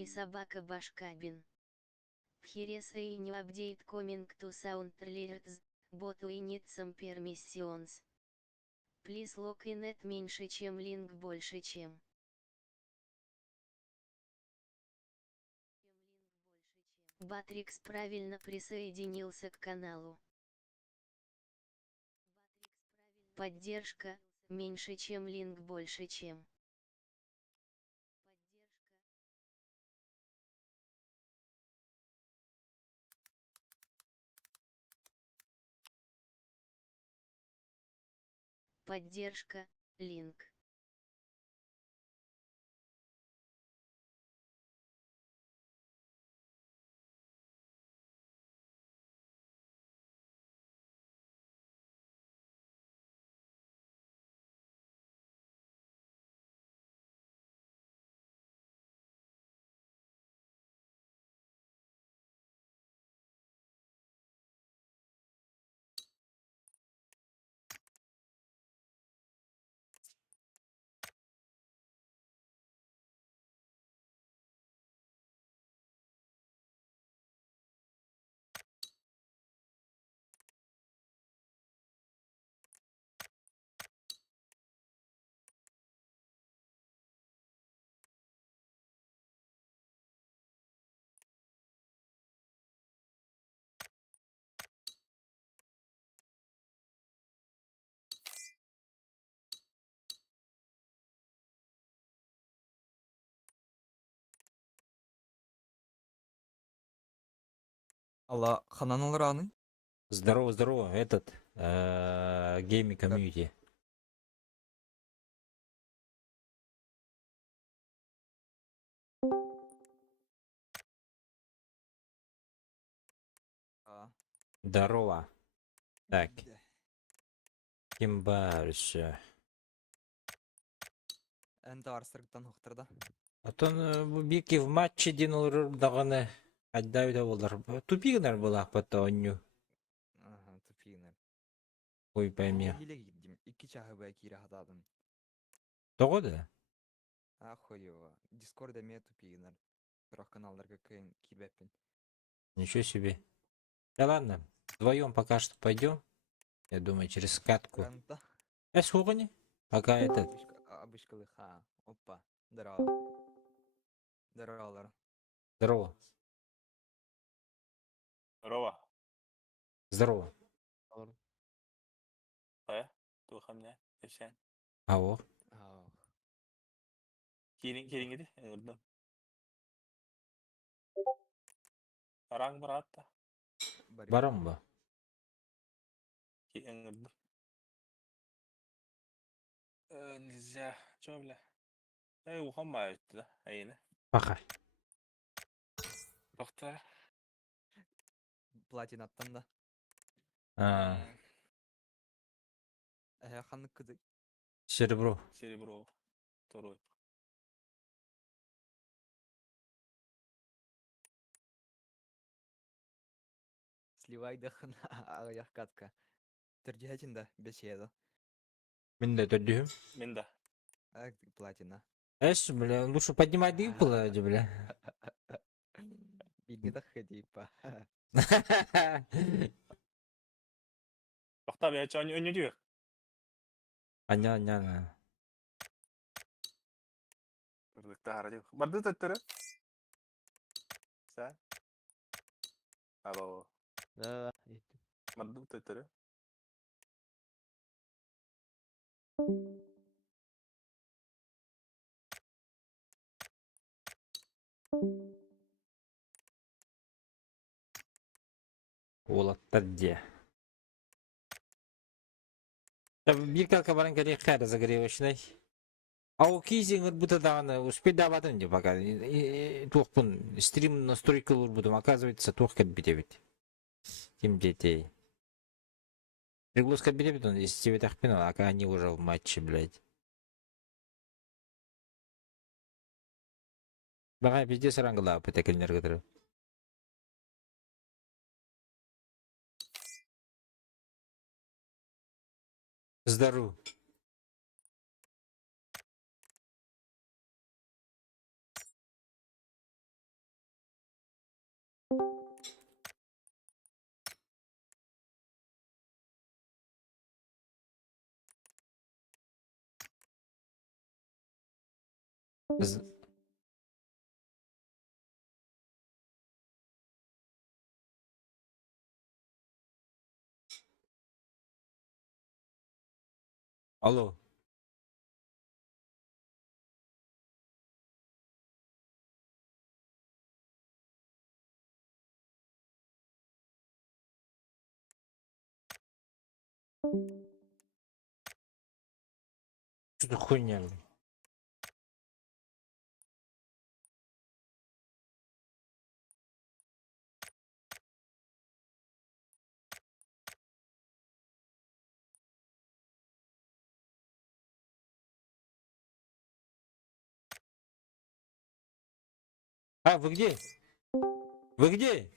и собака Башкабин. Here a new update coming to sound alerts, but we need some permissions. Please look in it меньше чем link больше чем. Батрикс правильно присоединился к каналу. Поддержка, меньше чем линк больше чем. Поддержка, линк. Алла, хананалар аны? Здорово, здорово, гейми комьюнити. Здорово. Так, ким бар еще? Энди арсыргытан хуктарда. Атон бики в матче динул даганы аддайда болар. Тупигнер была пата оню. Ага, тупинер. Ой пойми. Хиле гиддим. 2 чагы бай кире хатадым. Тогода? Ахуево. Дискорда ме тупинер. Бирок каналдарга кыйын кирбеппин. Ничего себе. Да ладно, вдвоем пока что пойдем. Я думаю, через скатку. Ранта. Сколько? Пока этот. Обычкалы ха. Опа. Здорово. Здорово. Здорово. Здорово. Здорово. Tôi không nhé. Để xem. Ау. Kiring idi. Öldüm. Arang baratta. Барам ба. Öldüm. Нельзя. Чё, бля? Ухамайды да, әйелі. Пока. Тоқтар. Платин аттан да. Ханны кыды. Серебро. Серебро. Второй. Сливай дахын аяқ катка. Түрдиһәтин да беседа. Мен де төрдүм. Мен да. Платина. Бля, лучше поднимать дым было, бля. Билге дахы дейпа. Тоқтар, я чё, не дию. Аня. Тахара дию. Барды төттөрө. Сән. Алло. Да. Барды төттөрө. Олаттар де. Bir kalka баран керек қайда загревочный. Ау кейзеңір бұта дағаны успей дабадын деп пока. Тоқпын стрим настройкалар будем. Оказывается, тоқ кәтбете бет. Тем детей. Приглас кәтбете бет, он если тебе так пинал, а они уже в матче, блядь. Баға пизде сараңғыла пәтәкелінер кәдірі. Здоров. З- Алло. Что за хуйня, блин? А, вы где? Вы где?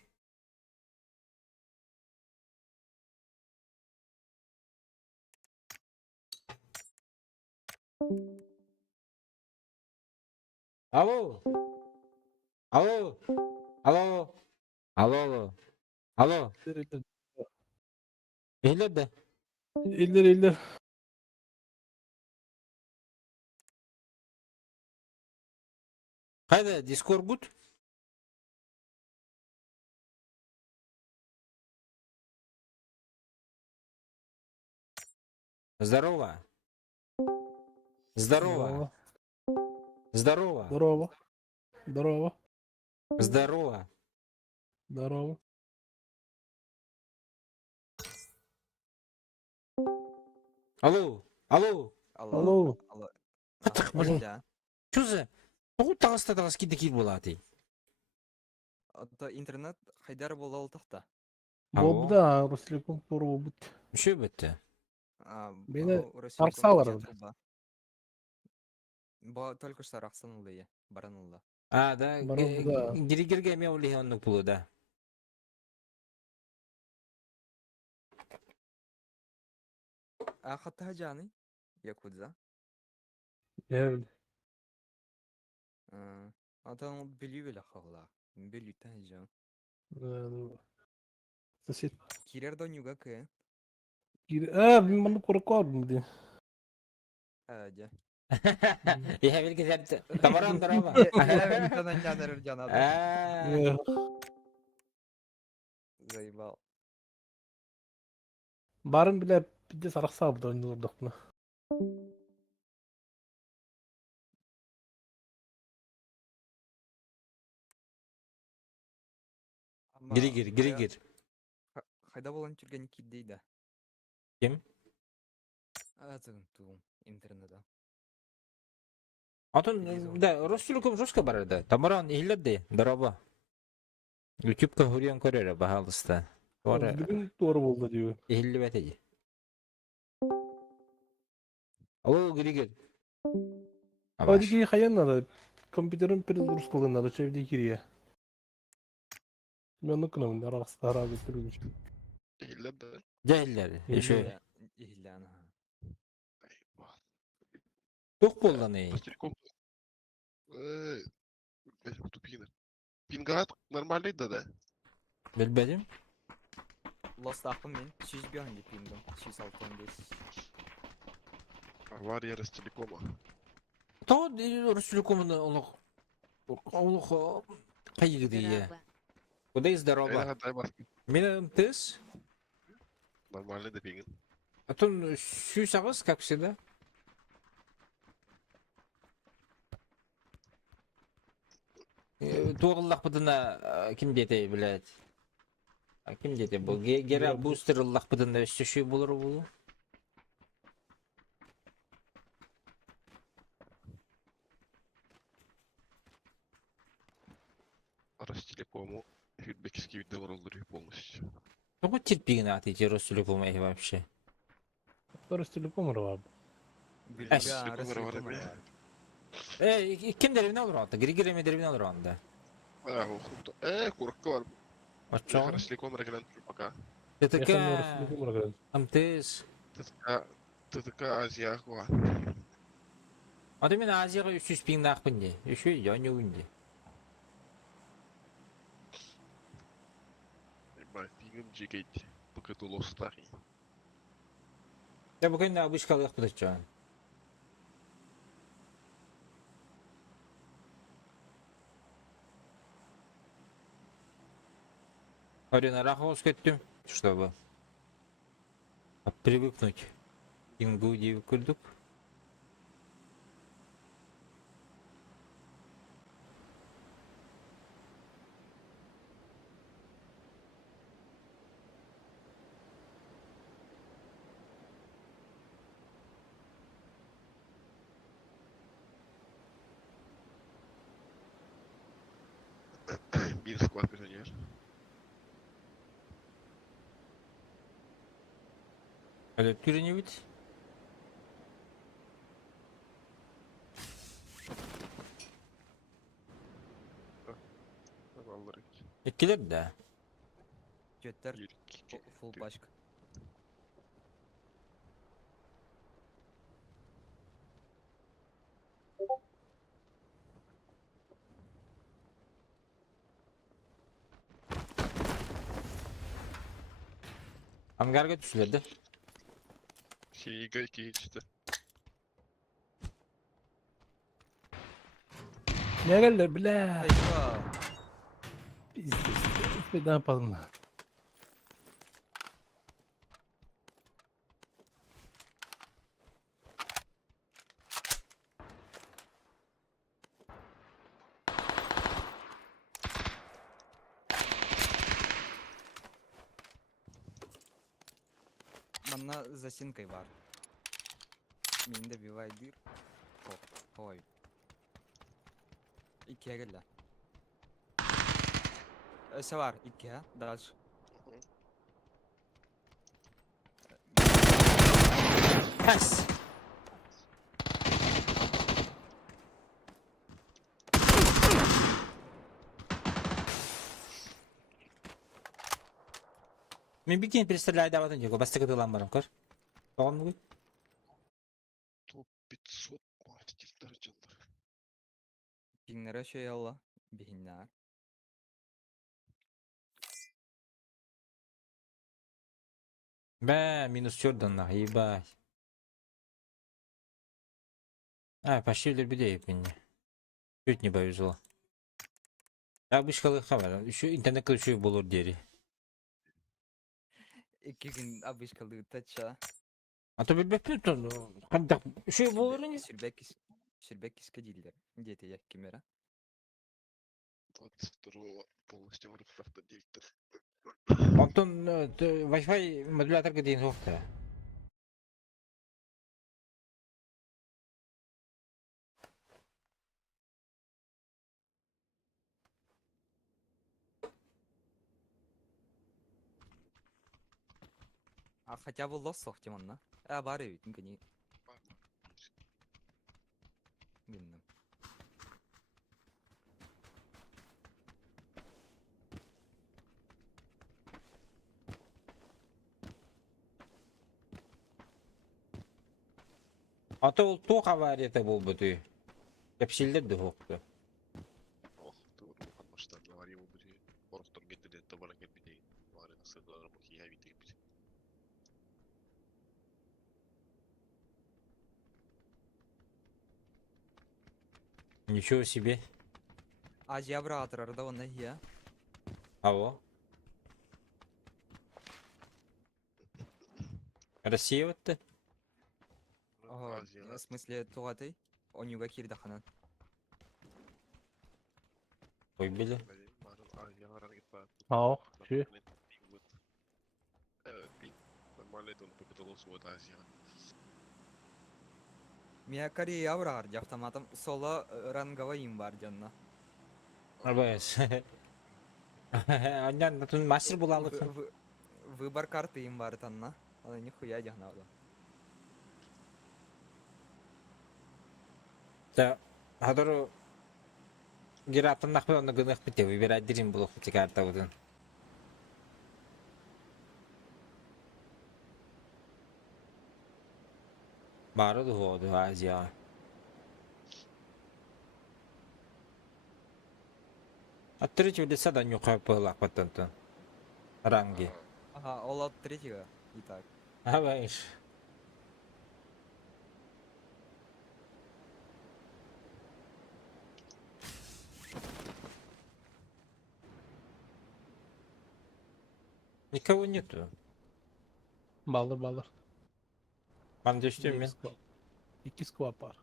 Алло. Алло. Алло. Алло. Алло. Алло. Ehlerde. İller. Hayda Discord but. Здорово. Здорово. Здорово. Здорово. Здорово. Здорово. Здорово. Алло. Алло. Алло. Алло. Хатах, Ага, блин. да. Что за? Ну, тағыз кидекил болады. Ото интернет хайдар болла ол тахта. Бұл да Ростелеком туру бут. Что бітті? Бeni Арсалар. Бо только что рахсан улы, баран улы. А, да. Барон, да. Гиригирге мен олығы онның пулы, да. Хатта хаджаны, якудза. Evet. Атан ол білю білі қағыла. Білю тәжан. Сосед. Кирер донюга кë. Ben bunu korkardım diye. Аджа. Я белгі зәбді. Тамаран дұрава. Әвен канан янарыр жанады. Заебал. Barın bile bir de sarak sabdı oynuyorduk bunu. Гиригир. Хайда болан жүрген кит дейді. Кем? Азығын туым интернета. Атын, да, Ростелеком жестко барады. Тамаран ехілерді, дұрава. YouTube-ка хүрген көрері, бағалысты. Bugün doğru oldu diyor. Ехілі бәтеді. Алло, Гиригир. Hadi ki hayan надо. Компьютерın bir Rus kılığın надо. Çevde giriyor. Ben onu kınamın. Arası harap ettirmiş. Değiller de. Cahiller. Еще Ихляна. çok boldan iyi. Ростелеком. Тупина. Пинга нормальный да. Bilmedim. Lost ақым мен 100 bir hangi pingim? 165. Авария Ростелекома. Тау Ростелеком'un олық қайығы дейі. Здраво. Куда здорово. Дай бас. Мен МТС. Нормальный да пингин. Атын сүйсағыз, как всегда. Туғыллақ бұдына кім деді, біләді? Кім деді? Бұл гера бустерлық бұдына өстіші болыр болу? Ростелекому фидбэкский видео вырылдырıyor полностью. Ну, терпигін атыйте Ростелеком әй вообще. Rostelekom var abi. Kim derevine alır onda? Giri mi derevine alır onda? Курка var. Açın. Ростелеком регулярно пока. TTK, Yakında Rostelekom var. МТС. ТТК Азия var. Аты мен Азияға 300 пиңді ақпын де. Үші яны өңді. Пингин жекейт. Букету лостарый. Я бұқын обычкалы ақпыды чоған. Арена рахос кеттим, чтобы привыкнуть. Ингу дип күрдүк. Bir squad prisoner. Öyle türünü bit. Vallahi Etkiler de. Jetler bir iki. full başka. Angarga düşürlerdi. Şeyi iki işte. Ne geldi bile. Eyvah. Biz ne yapalım lan? Bana засинкой var. Beni de bir vaydır. Hop. Hoy. İkiye geldi. Öse var. İkiye. Dальше. Pes. Мен бикен перестреляй даватын жего, басты кытылам барам көр. Тоғын мүгін? Топ 500 квартирler canlar. Pinglere şey yolla. Beyinler. Бә, минус чордан нах, ебать. Почти бедеев мне. Чуть не повезло. Обычкалы хабар. Еще интернет ключу болор дери. 2 gün abış kaldı taça. А то билбеппин тон. Кандай şey болор не? Şirbek iske değiller. Diyete yak kimera. 22 полностью в руках директор. Антон Wi-Fi модуляторга дейін соқты. А хотя бы лос соқтым онна. Бары үйтін көне. Bilmem. Ата ол тоқ аварията бол бұты. Кәпшілдер де соқты. Ох, ты вот потому говорил бы, порохтор гетеле товара гербидей. Варя на сыгла работи я видел. Ничего себе. Азия братырар да онна хия. Аво. Россия өтті. В смысле туғатай. Онюга кирді қанан. Ой, білі. Ау, şey. Evet, нормально это он попытался вот Азия. Мия Корея братыр жақтаматым. Сола ранговайым бар жанна. Арбайыз. Андан тұн мастер болалық. Выбор карты им бар танна. Аны нихуя жағнады. Да, хадыру гер аттаннақ бі оны гынық біте, выбирать дирим бұл оқыты карта бұдын. Бары дұғуды Азия. Аттыры чөлі садан юқай пылақ баттантын. Ранги. Ага, ол от третьего. Итак. Абайш. Никого нету. Балdır. Ben de istiyorum ben. İki squad var.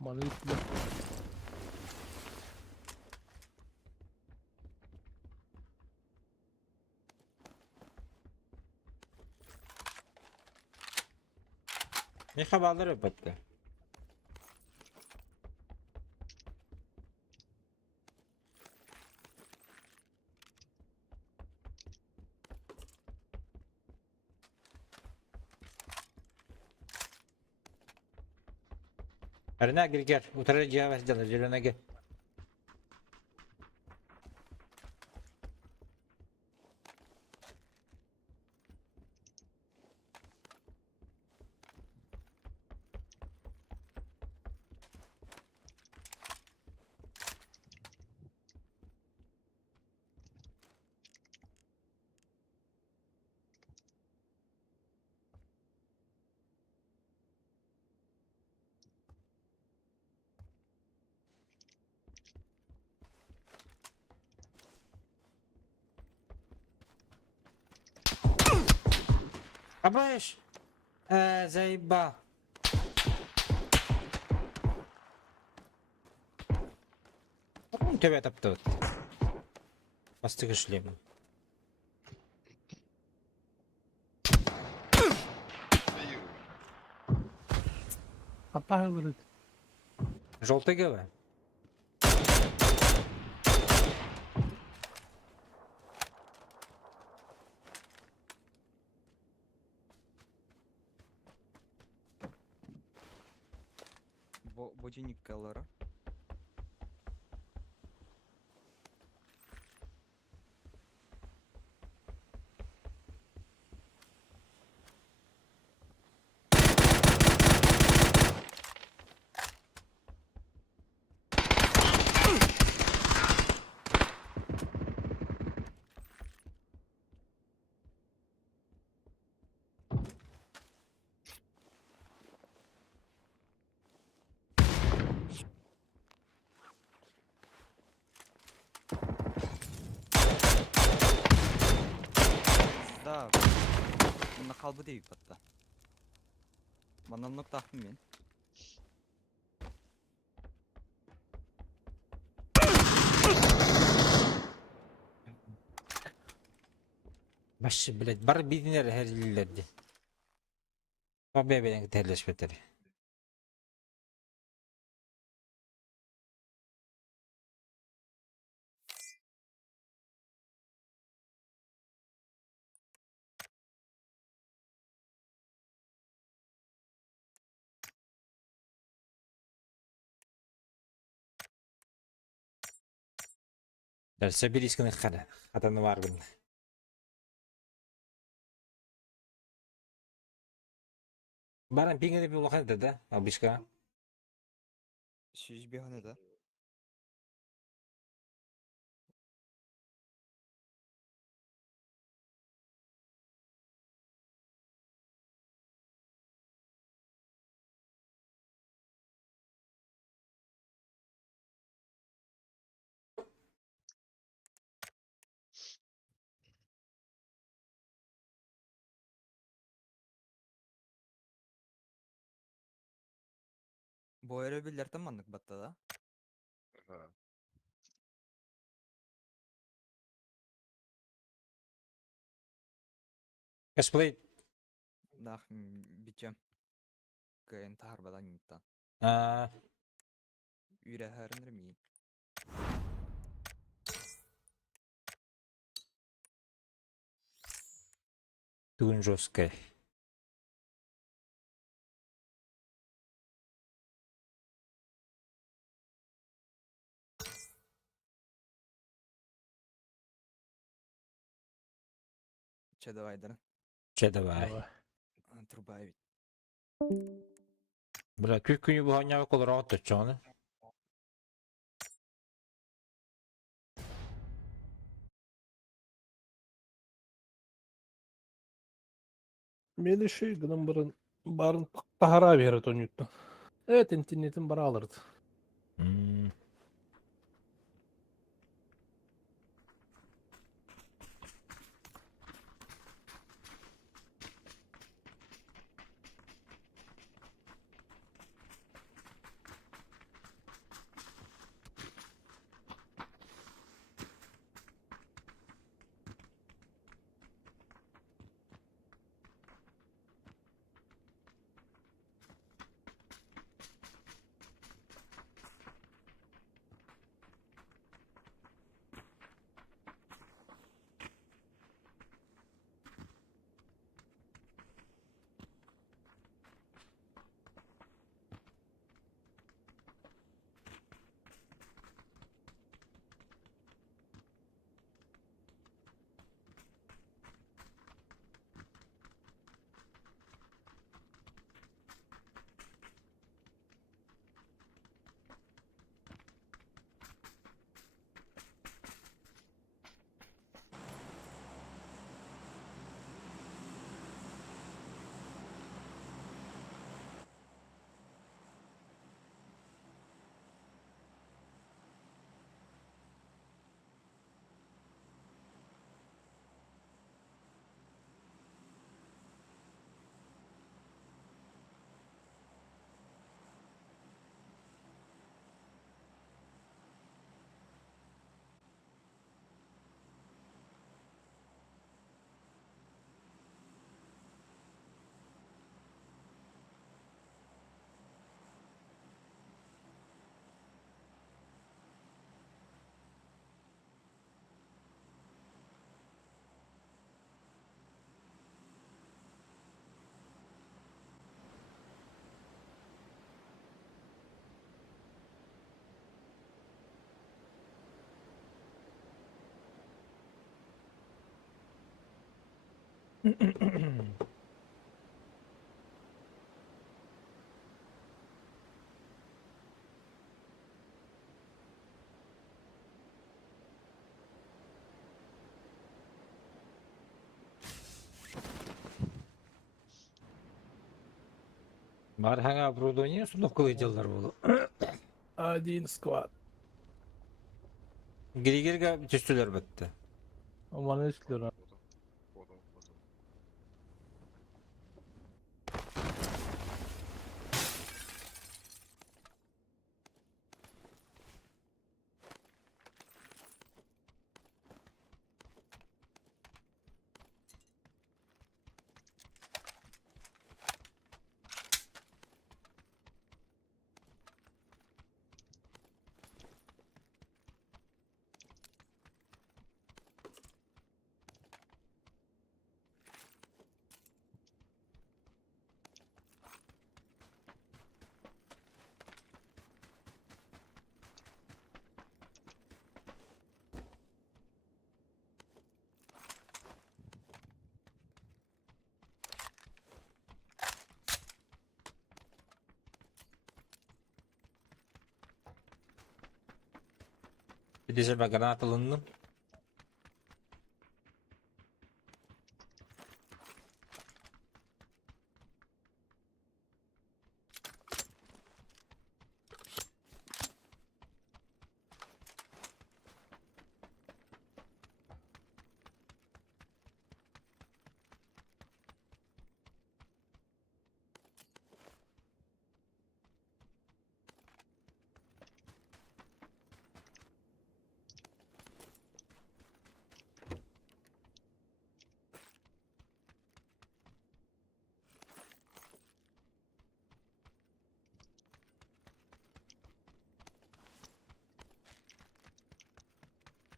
Bana üstüne. Ne haberler yapıttı? Arına gir gel. Utara cevap ver Jelena gel. Abaş. Zayba. Tövbe taptı. Bastık işlemi. Аю. Hatta hızlı. Желтый ГВ. Бодинник калора. Да. На қалбы дейік батта. Манамнық тақтым мен. Başı блядь. Бар бидинер херлилерди. Бабе белен терлешпетери. Derse bir iskini kada. Katanı var bunun. Баран пиңе деп улахан да, абишка. Сүйіз бейханы да. Бу эребиллерден маннык батта да. Ага. Кашплей. Дах бичем. Кайын тахарбадан ниттан. Үйрі әрінір мей. Тугун жесткая. Че давайдыр. Че давай. Турбай бит. Бля, күк күнү бу ханяга колор атачаны. Beni şey gının barın tahara bir yere tonuyuttu. Evet internetin bara alırdı. Бархаңа оборудование сунуп кылыйдылар болу. Один сквад. Григерге түстүлөр бітті. Aman eskiler. Потом. Bir de ben granat alındım.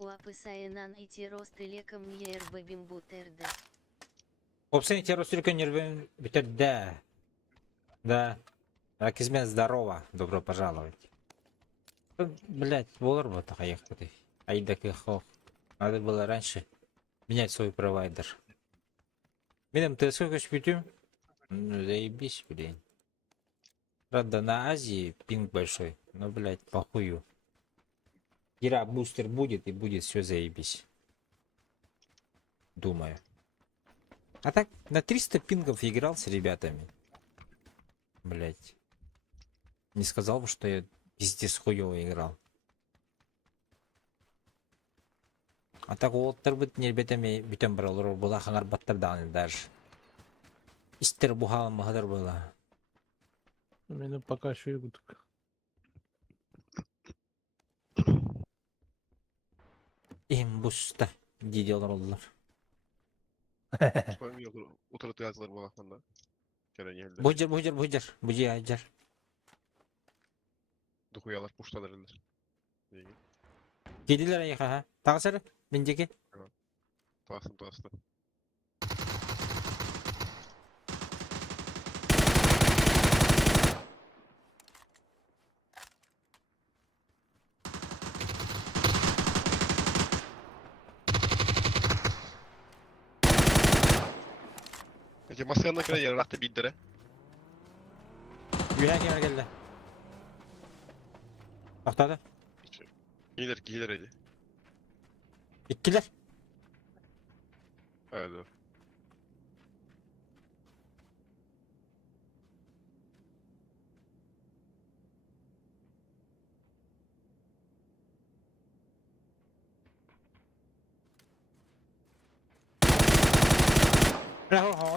Уапысайынан ити ростылеком ербыбим бутерды. Опсын террористика нервен бітер, да. Да. Акизмен здорово. Добро пожаловать. Блять, болар бы так ехать. Айдаки хох. Надо было раньше менять свой провайдер. Мен МТС көшпейтім. Ну, заебись, блин. Правда, на Азии пинг большой. Но, блять, похую. Гера бустер будет и будет все заебись. Думаю. А так, на 300 пингов играл с ребятами. Блять. Не сказал бы, что я пиздец хуёво играл. А так олттар бит нербетеме бүтен бралар була хаңар баттардан даже. Истер бухалым махадар була. Beni пока şu yuduk. Имбуста дидиолар олдулар. С вами утырты yazılar bu hakkında. Kerem geldi. Бужар, бужи ажар. Duhuyalar puştalarındır. Келдилер аяқа, ха? Тағысары, мендеке. Tastım. Peki masaya yanına kadar yer rahatı bindire. Үйрен кемер келді. Тоқтады. Giyilir öyle. Иккілер. Evet.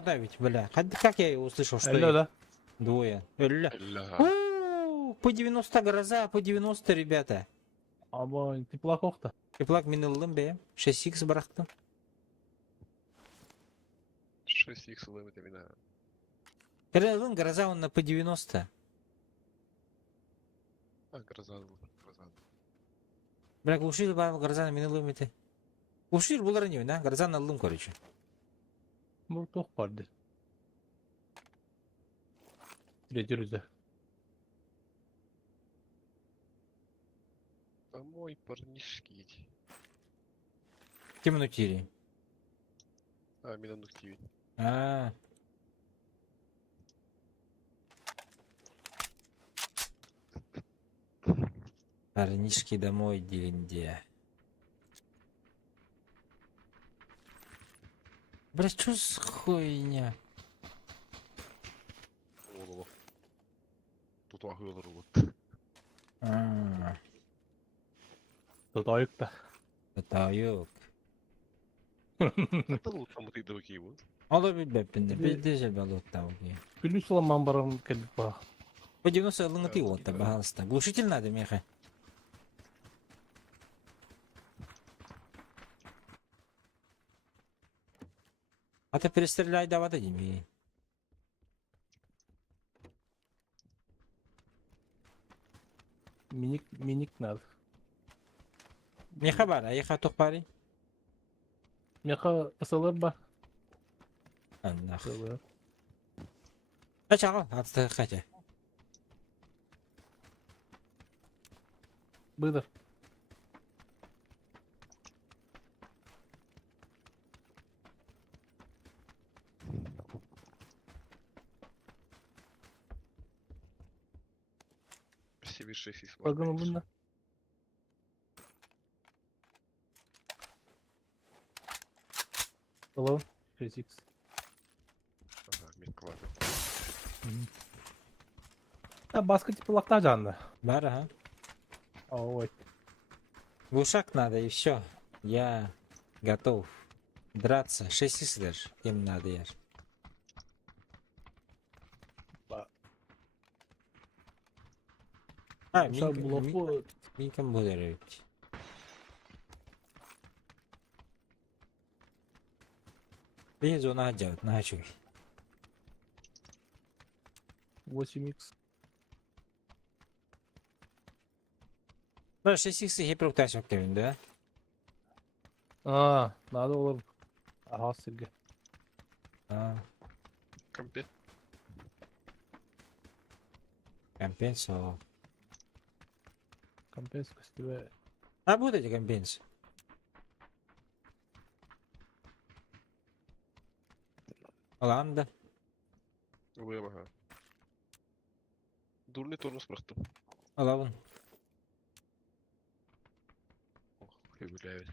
Да ведь, бля. Как я услышал, что Hello их da. двое? Ля. Allah. По 90 гроза, по 90, ребята. Ama tiplak okta. Теплак минулым бе. 6х бырақтым. 6х лымыт эмина. Кірілдің гроза он на по 90. А, гроза. Бля, глушили бар гроза на минулым еті. Глушили бұлар не, да? Гроза на лым, короче. Bu tok vardı. Tretий rüzgar. Домой, парнишки. Темнотири. А, мен андык тиви. А. Парнишки домой дегенде. Бля, что за хуйня? Ололо. Тут ахыйлар вот. А, Тотайык та. это yok. Кайда луттан мытыйды бакей бу? Olabilir de. Bir- Bir de şey balık tavuğu. Плюс ламан барам келдик бара. По 90 лунга ты Да, вот, да. пожалуйста. Глушитель надо, Миха. А ты перестреляй давай дадим. Minik надо. Миха бар, а Иха тухпари? Меха ысалар бар. Аннах. Ысалар. А чагал, атты хотя. Быдыр. Себе 6 Баганы бunda. Hello. 6x. Ага, мен кылады. Басқа типа лақта жанды. Бар, ага. Ой. Глушак надо и все. Я готов драться. 6 даже. Им надо я. А, Ушал блоку. Минкам будет. Бей зона делать, начал. 8x. Да, 6x hep rotasyon aktivinde. Надо олар. Аға сірге. А, Компет. компенсо. Компенс костюве. А будет компенс. Ланда. Уем, ага. Дурный тормоз бырактым. Алавын. Ох, өбүләбез.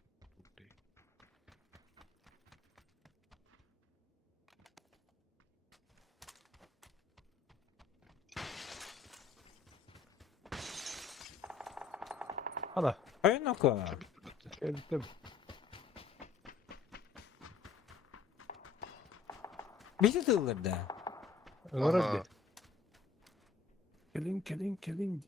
Ана. Oynoku. Келдім. Bizi tığılırdı. Ömer Ага. abi. Келин.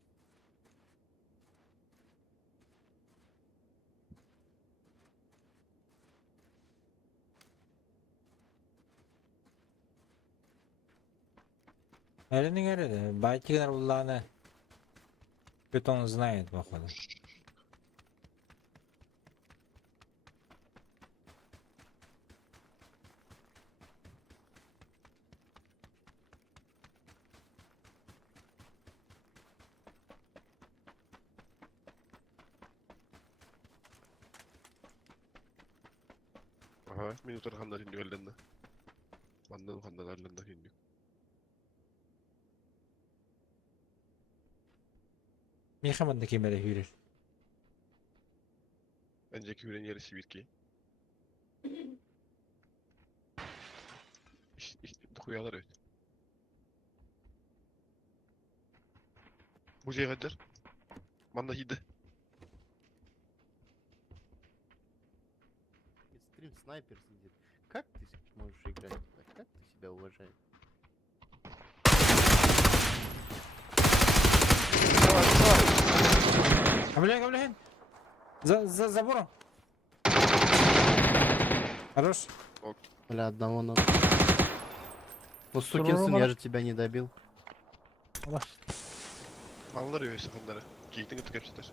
Элini görеді. Байтигер уланы. Бетон знает, походу. Ага, минутар хандар инди галланда. Мандан хандар галланда инди. Михаммадны кемеде хүйрер. Önce küren yeri sivitki. İşte kuyalar evet. Bu kadar. Manda yedi. Стрим снайпер сидит. Как ты можешь играть так? Как ты себя уважаешь? Гавляй. За забором. Хорош. Бля, одного надо. Ну, сукин сын, я же тебя не добил. Mallar yiyorsa onları. Giyikten gittik hepsiler.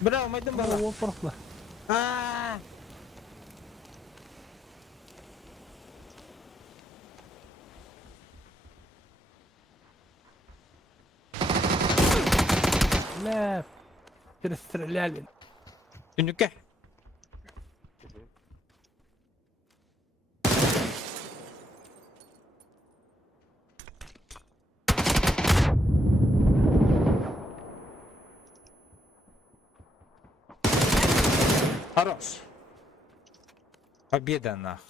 Браво, майдан бала. О, порохла. А. Şeref. Şeref стреляли. Tündükке. Хорош. Победа нах.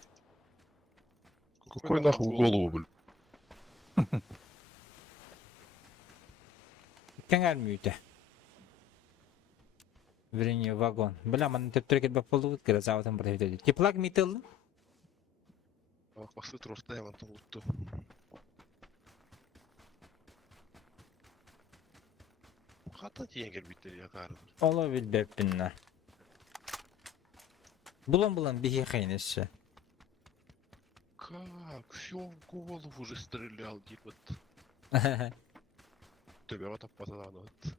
Какой нахуй в голову, блин? Кең әлмүйті. Верение вагон. Білем, аны төп түрекет бап болу өткірі заводын бір өтеді. Теплак металлы? Басы троста яван толутту. Хата тиен келбиттер я карыдыр. Ола білбеппінна. Булан бихи қайнеші. Как? Все в голову уже стрелял, дипот. Тебе вот аппатадан вот.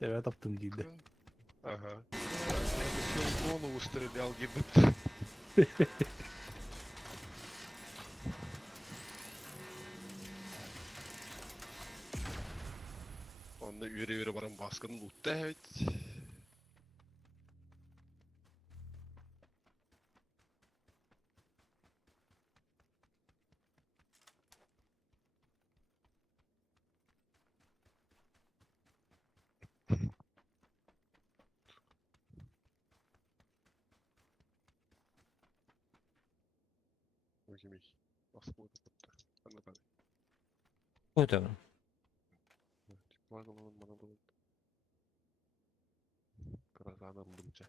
Evet attım değildi. Ага. Все в голову стрелял, дипот. Onda üre baran baskının utta evet. Bakayım ilk. Nasıl bu kapattı? Anladım. Өтігін. Ладно, bana bulun. Karazanım bunca.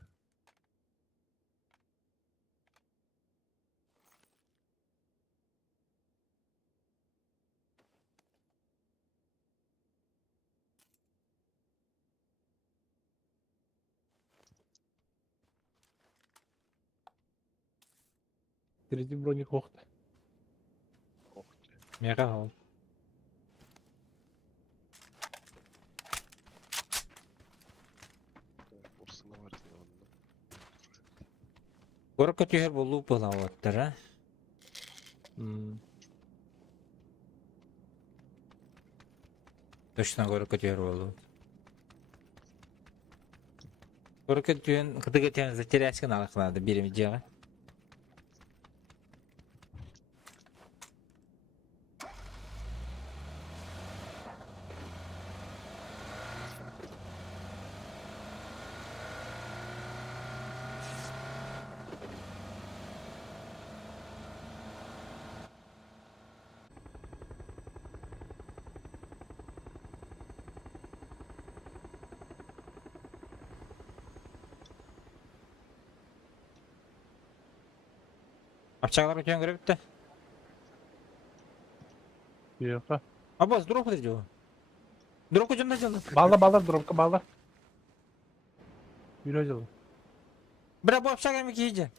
Третий броник охты. Oh. Меға ол. Orsuna var ya onda. Көрік көтігер болу бұла өттір, а? Точно көрік көтігер болу. Көрік көтіген қыды көтіген затеряшкін алықлады берім жеға. Апчағалар көтіген көрі бітті. Yok. Абаз, дұрок өтір жоғы. Дұрок көтігенде жылды. Bağla dropka bağla. Yürü acaba. Бірақ бұл апчаға емі кейді.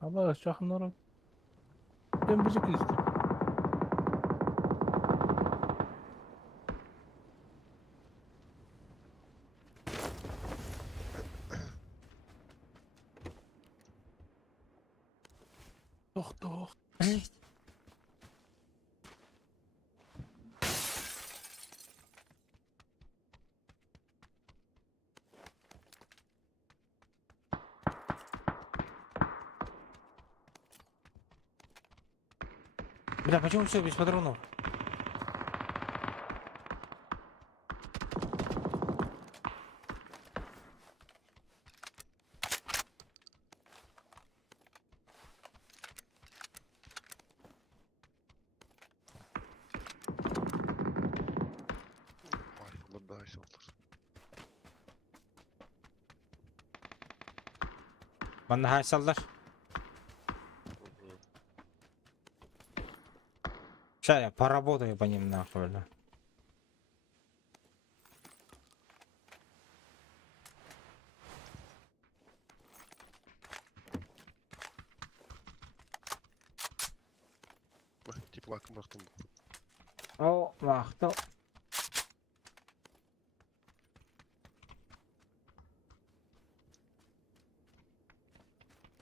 Ama şahınlara. Ben bıcık istedim. Doch. Бля, почему все без патронов? Ay, bunlar daha iyi olur. Bana haysallar. Сейчас я поработаю по ним нахуй, бля. Теплак махтым. О, мақтау.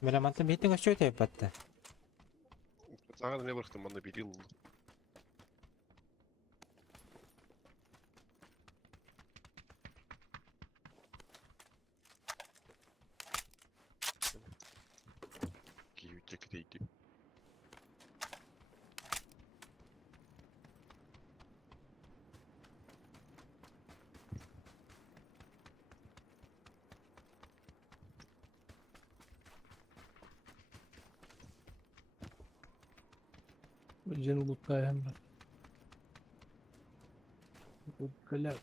Бля, мантым бетің өші өте бәтті. Саған не бақтым, аны берил. Jen ulutta hem. Kala.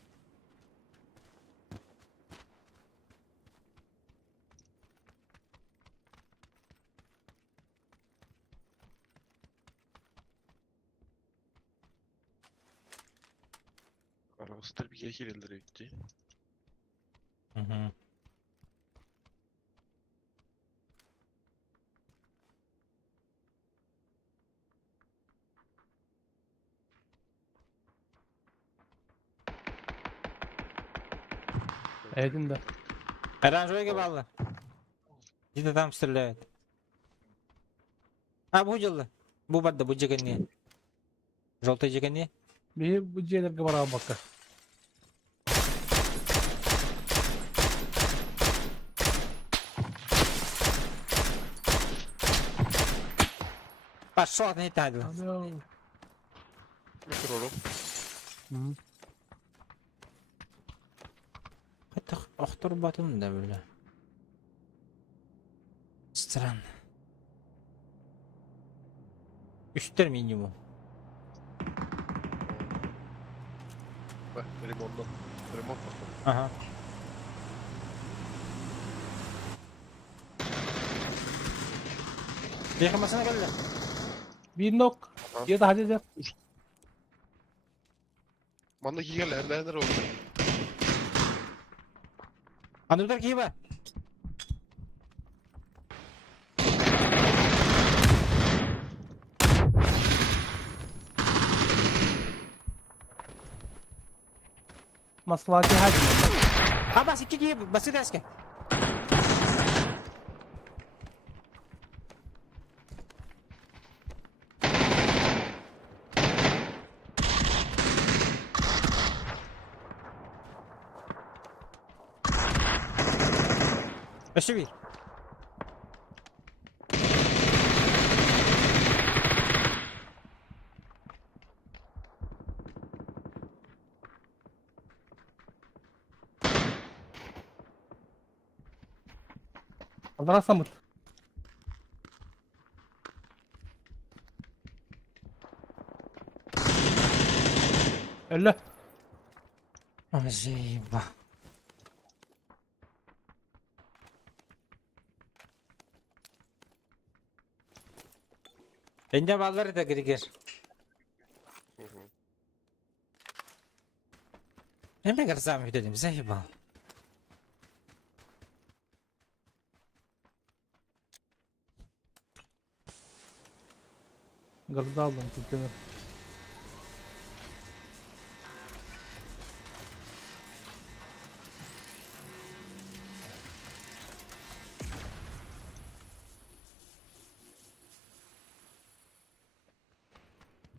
Arabasıdır bir kere elleri gitti. Hı hı. Aydın da. Оранжевый баллы. Где-то там стреляет. А, bu жылы. Bu badda, bu жигенне. Желтый жигенне. Bir bu J'lerge var abi bakka. Пошел, не тадил. Alo. Götür oğlum. Hı. Hatta aktar batın da böyle. Странно. Üstler minimum. Bak benim ondan. Remont bakalım. Aha. Yıkamasına geldi. Bir nok. Aha. Ya da hadi de. Mandaki gel neler oldu? Anıdır ki var. Maslaki hadi. Ha bas iki gibi basit eski. Başka bir. Adana Samut. Öyle. Acayip. Bence balları da girgir. Hemen kırsam gidelim zeyba. Gazda aldım Türkiye'den.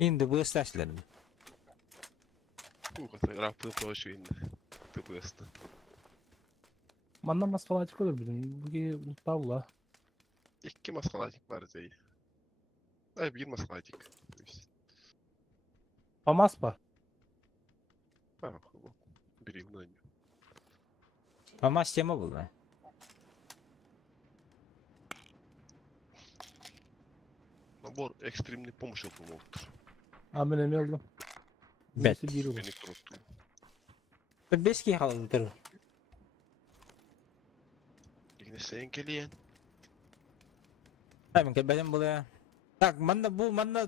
Şimdi bu ıslaşlarım. Bu kadar rapı boş indi. Bu yasta. Mandan masalacık olur bizim. Bugün tavla. İki masalacık var zeyi. Ay bir masalacık. Pamaspa. Ha bu. Biri bundan. Ama sistema bu be. Nabor ekstremli pomoş yapılmalıdır. Amin emin oldum. Bet. Birisi bir olur. Beni kuruttum. Beş kişi kaldı dur. Yine sen geliyen. Hemen gel benim buraya. Tak manda bu manda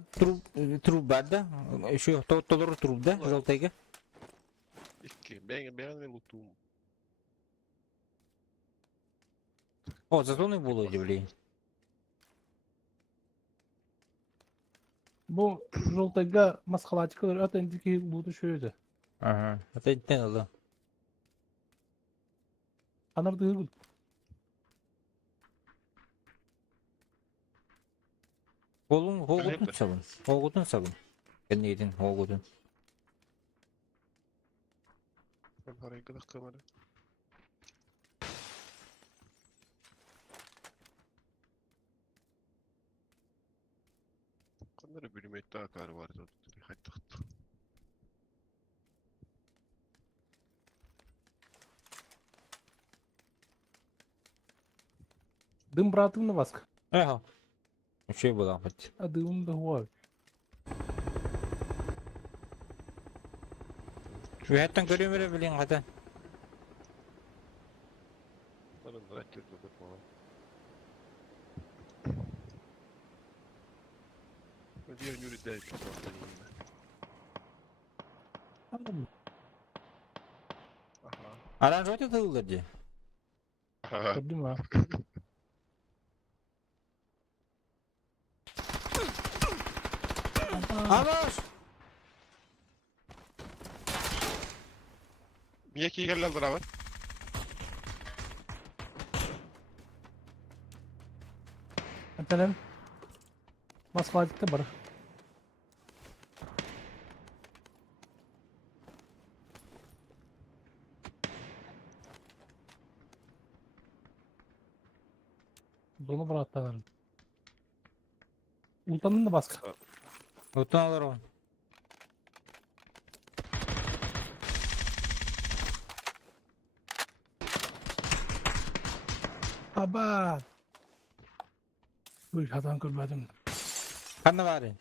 trup vardı. Şu toları trupda желтыйга. İki. Ben lutum. О, зато не було удивлень. Bu Joltayga masalacık olur. Ötendeki budu şöyle. Ага. Это не надо. Anar dığı Холгутун сабын. Холгутун сабын. Кеннейдин холгутун. Ben haraya kadar kamera. Kanları bölüme daha kar vardı. Hadi taktı. Дым братым на вас. Ага. Şey bu lan hadi. А дым да хуа. Ühetten görüyorum bilin hadi. Onun da renkli dedim ama. Diğer yürü değil ki zaten yine. Aha. Alan rota tığılır diye. Aha. Gördün mü ha? Amos! Niye ki gel lan beraber? Efendim? Maskaladıkta bara. Donu bana atlarım. Ultanın da baskı. Utun alır o. Aba. Uy adam görmedim. Kanna bari.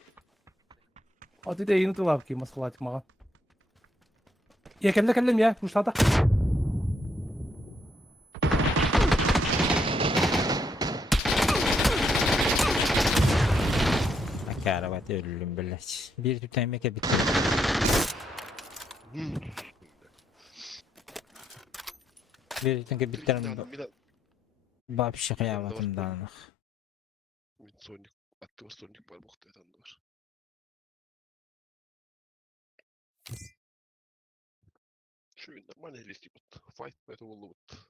Hadi de yeni tılab ki maskaladık mağa. Ya kellim ya. Muştada. Aki arabat ölüm billaç. Bir tüten yemek bitti. Bir tüten Bir bitlerim adam bir de bab şi kıyamatım dağınık. bir Sonic aktif Sonic var muhtemelen da var. Şu anda manelisti bot. Fight battle oldu bot.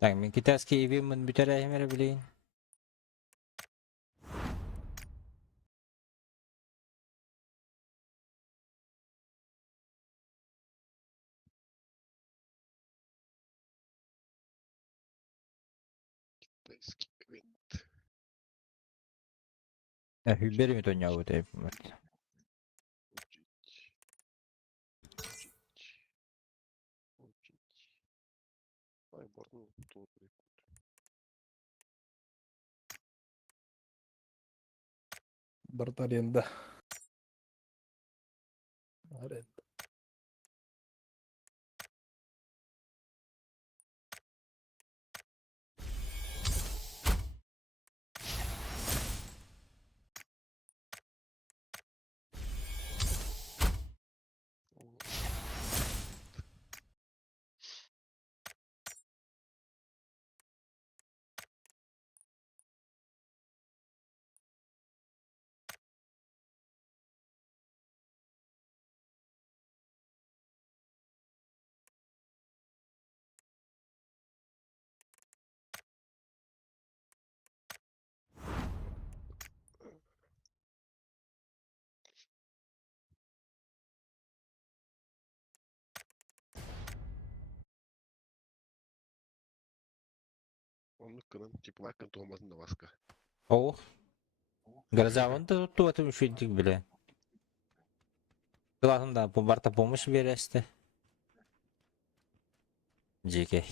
Tak min kita ski evi mun bitere hemere bileyin. Eski event. Ya hüberi mi tonya bu teyp mat. Ay bu arada doğru. Bartariyanda. Evet. Onun kanın tipi var kan tohmasında baska. Oh. Garazavan da tuttu batım üşüdük bile. Kılasın da bu barta pomuş bir este. JK.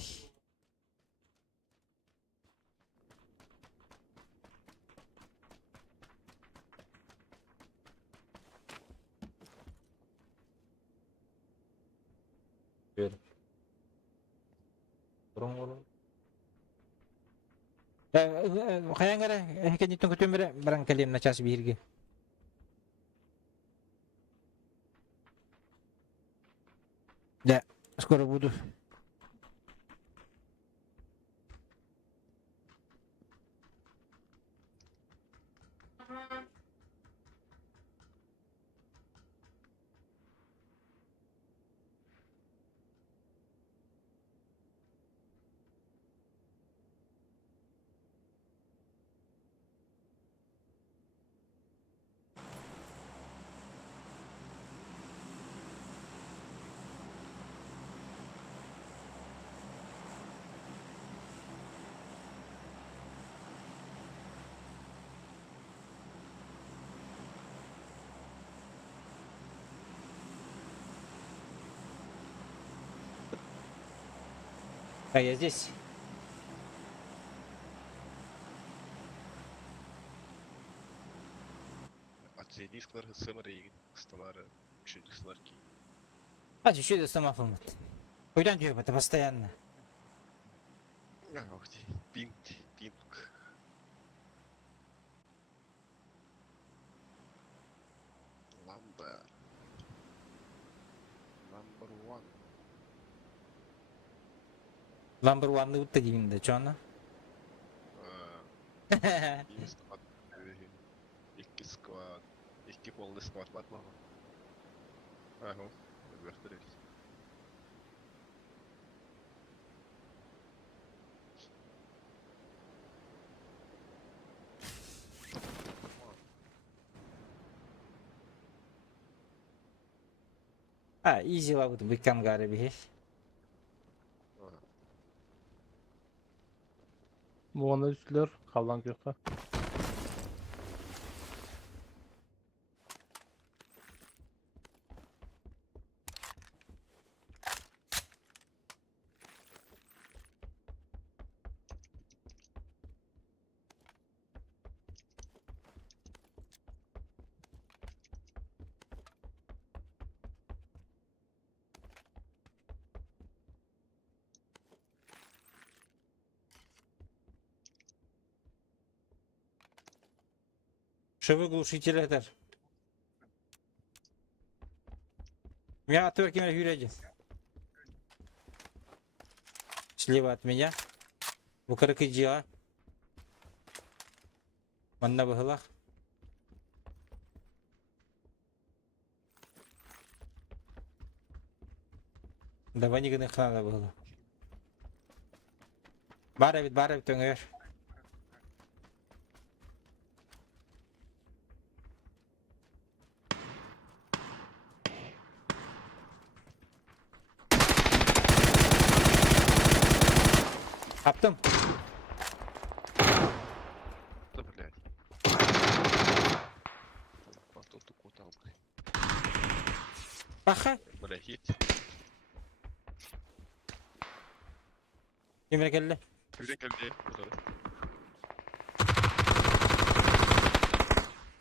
Bir. Burung. Kaya nga rin, kan itong kutum barang kalim na chas bihirgi. Ya, skoro budu. Kayak здесь. дисклар хысымыр егин кысталары үшүнчүсүлар ки. А еще это сама формат. Куда это постоянно? Охти, пинг. Ламбер. Number one. Ламбер ванны утта деймін чё она? Екі сквад. Екі сквад. Екі полный сквад бар ма? Ага, өбөктөр ел. А, изи лабыт быккангары бихеш. Буганы үстүлөр, калган жокка. Что вы глушитель это? Я отвертки меня юряди. Слева от меня. В крокодила. Манна выгла. Давай не гнах надо было. Баравит, ты говоришь. Аптым. Да, блядь. Потом ты кутал, блядь. Паха. Блядь, едь. Кемер келді. Күрден келді, который.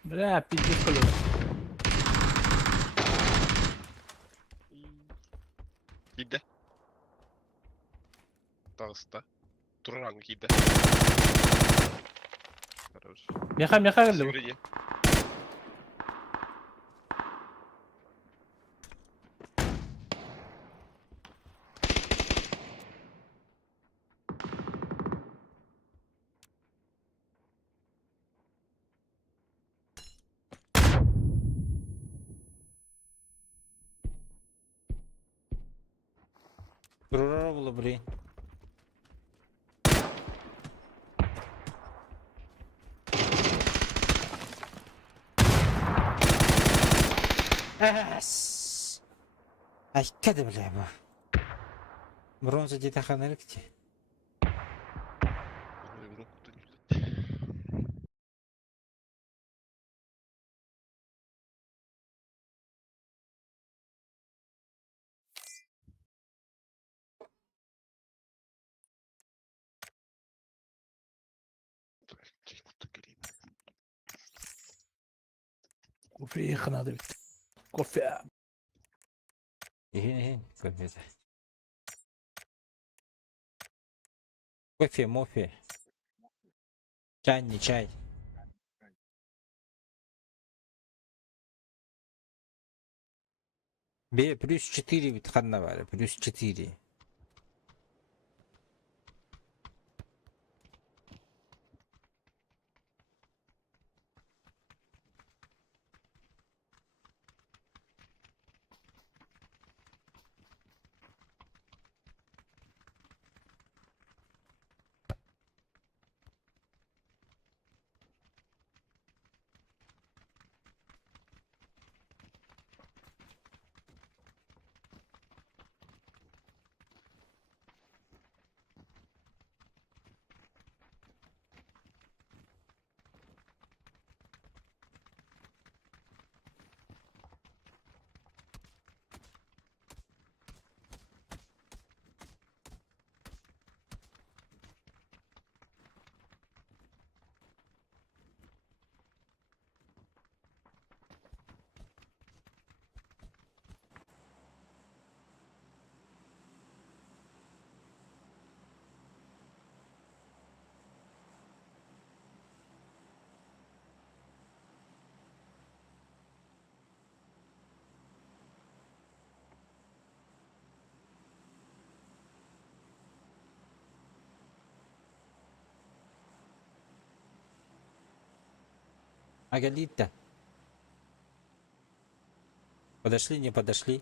Бля, пиздец кылıyor. Киді. Тағыста. Тұран киді. Хорош. Меха geldi bu. Сигреде. Dururlar bulu burayı. Ас. Ай, кәді біле bu. Бронза дейді қанары кте. Böyle bir okudun yürüdü. Çek kutu gireyim. Kofe yıkınadı bitti. Kofe. İhin, кофе. Кофе, мофе. Чай, не чай. Бе, плюс 4 бит ханна var. Плюс 4. Агалита. Подошли, не подошли.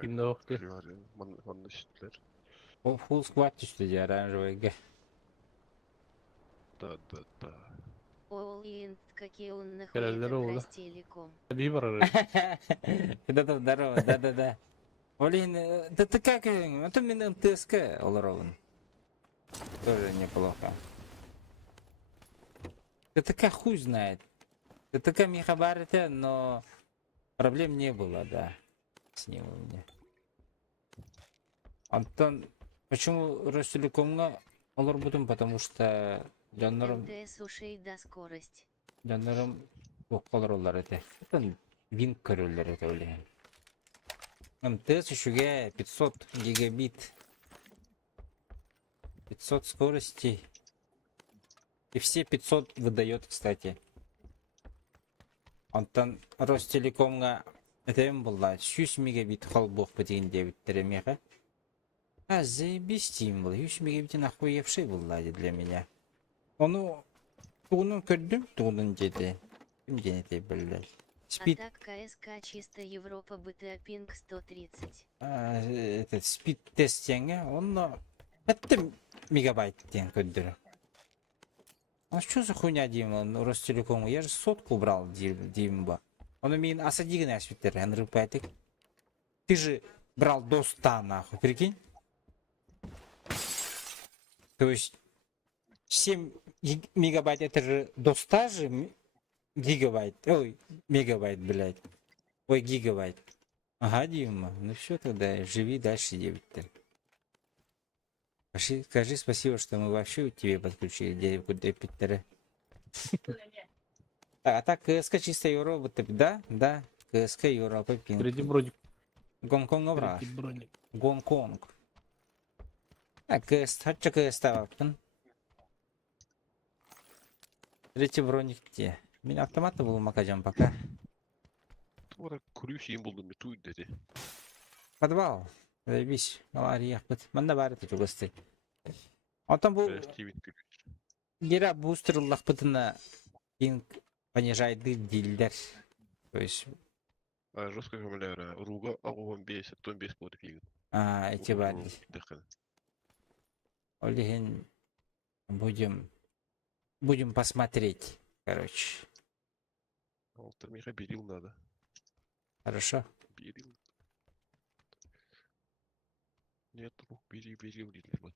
Kimde yoktu. Manlı işittiler. O full squad düştü ya оранжевый. Да. All in, какие он Helal нахуй oldu. Ростелеком. Bir var arada. Да-да, здорово, да-да-да. Блин, ты как? А то меня МТСК Оларован. Тоже неплохо. ТТК хуй знает. ТТК мне хабарите, но проблем не было, да. С ним у меня. Антон, почему Ростелекомга Олар бутум? Потому что жандарм МТС ушей до скорость. оққалар это. Это винг көрөлөр это ойлаймын. МТС үшіге 500 гигабит. 500 скорости. И все 500 выдает, кстати. Антон Ростелекомга это была 100 мегабит холбох по день 9 теремеха. А заебись был. 100 мегабит нахуевший была для меня. Onu көрдім, туғының деді. Кім денеті білді. Спид, Атак КСК чисто Европа БТА пинг 130. этот спид тест теңе, оны 50 мегабайт тен көрдірі. А что за хуйня деймін, Ростелекому? Я же сотку брал, деймін ба. Оны мен аса деген әспеттер, әніріп айтық. Ты же брал до 100 нахуй, прикинь? То есть 7 мегабайт это же до 100 же гигабайт. Ой, мегабайт, блядь. Ой, гигабайт. Ага, Дима. Ну все тогда, живи дальше, 9. Скажи спасибо, что мы вообще тебе подключили 9. А так, КСК чисто Европа, да? Да, КСК Европа, пинг. Впереди бродик. Гонконг образ. Впереди броник. Гонконг. А, КС, хотя КС таваппын. Третий броник где? Мен автоматты был макажам пока. Тура күрүш ем болдым туй dedi. Подвал. Заебись. Алария бит. Мында бар это чугасты. Антон бу Стивен күрүш. гера бустер лахпытына пинг понижает дилдер. То есть, Жестко говоря, руга агуан 15 болды фигін. эти бады. Олеген будем посмотреть, короче. Алтын меха берил надо. Хорошо. Берил. Нет, берил дейді вот.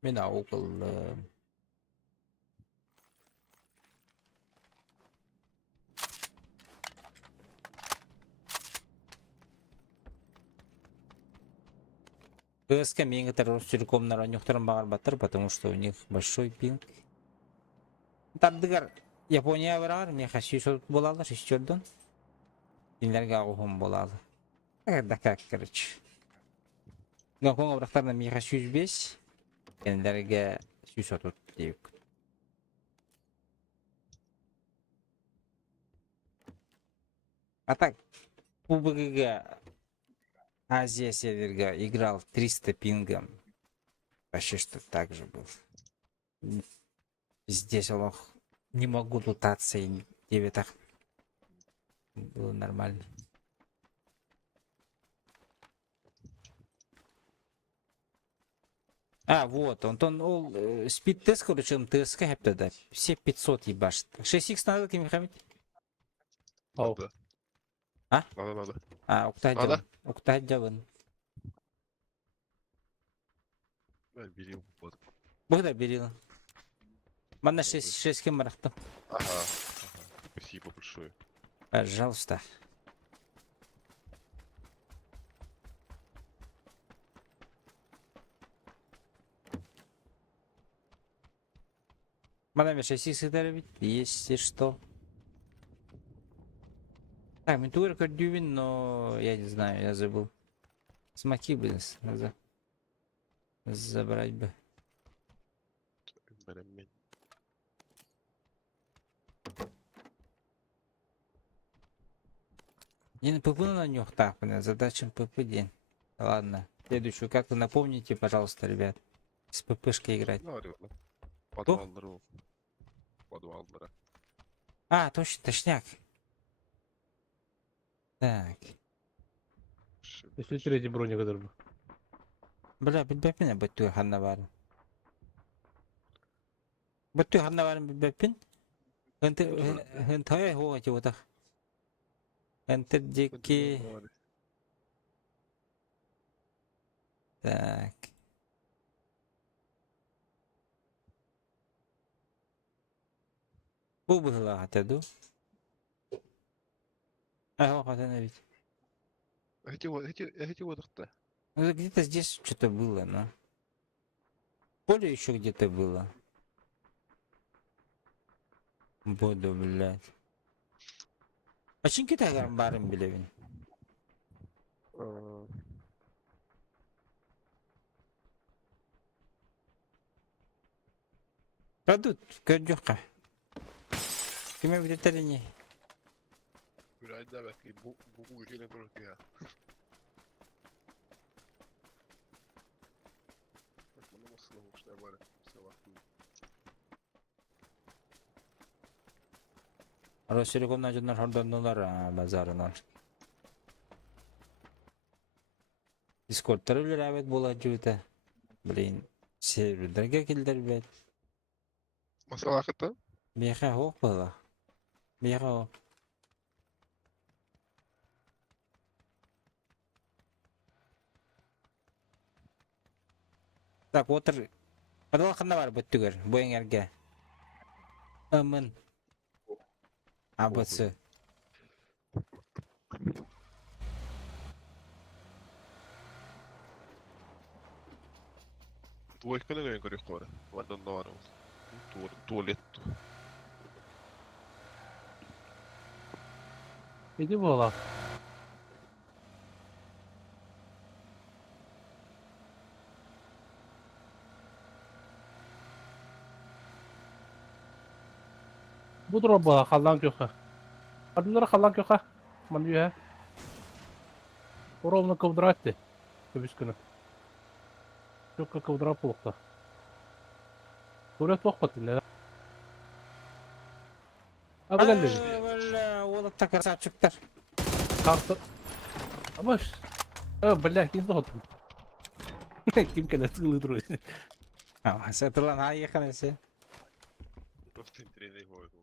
Мен окол КСК мен Ростелекомнар анюхтарым бағар баттыр, потому что у них большой пинг. Таддыгар Япония барар, меха 600 болалар, 600-дан. Динлерге ағуым болалы. Да как, короче. Гонконг обрақтарына меха 105, динлерге 600 дейік. А так, ПУБГ Азия серверга играл 300 пингом. Вообще что так же был. Здесь лох. Не могу лутаться и 9. Было нормально. А, вот, он спид тест, короче, ТСК, да. Все 500 ебашит. 6х надо, Михаил? أو. Надо. А? Надо. Уктах Надо? жабын. Уктах жабын. Берем. Вот. Бұғда берең. Мана Ладно. 6 кем барақтым. Ага. Спасибо большое. Пожалуйста. Мана мен 6 бит, если что. Так, мен тугер көрдюбін, но я не знаю, я забыл. Смоки бы забрать бы. Берем. Не ПП на нюх, так, задача ПП день. Ладно, следующую как-то напомните, пожалуйста, ребят. С ППшкой играть. Наверное. Подвалдыру. Подвалдыра. А, точно, точняк. Так. Если третий броник kadar bu. Бля, bilbepin бөттү ханна барын. Бөттү ханна барын bilbepin. Хынтай хоо чебота. Enter деки. Так. Бу было атаду. А, хатана ведь. Эти вот их-то. Ну, где-то здесь что-то было, но. Поле еще где-то было. Буду, блядь. А чинки так барым билевин. Крадут, кадюха. Кime bir detayını. Biraz daha belki bu ülkeyle bırak ya. Bana nasıl olmuş ne var? Ростелекомнан жоннор хордондолар базарынан. Дискордтар билер абет бола жута. Блин, сервердерге келдер бет. Masal hakikaten. Бияха хок бала. Бияха хок. Так, отыр. Подвал қанда бар бүттігер, бойыңерге. Амын. Абысы. Двойка не говорю хора. Ладно, норм. Туалет. Иди bu Bu drop'a kallan köke. Adımlara kallan köke. Man diyor ha. Orovna kıvdırattı. Köbüs günü. Köke kıvdıra bulukta. Tuvalet bok batın ne? Abi geldi. Валя, олапта красавчиктар. Kalktı. Ama bля, kim doğdun? Kim kadar sığlı duruyor. Setelah naik nese. Просто интересно его это.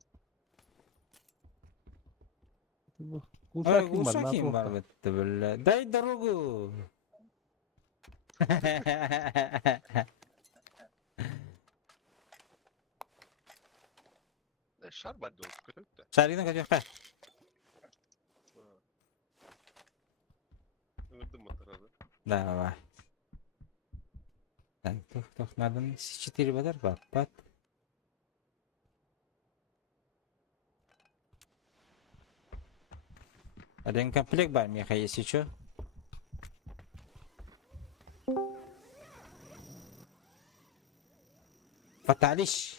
Kulsa kim var? Гусакин бар бітті бля. Дай дорогу. Şar ben de olsun kötü de. Шарина качаққа. Öldüm motorada. Давай. Так, тух, надо 4 бадар бат. Один комплект бар, Миха, если чё. Фаталиш.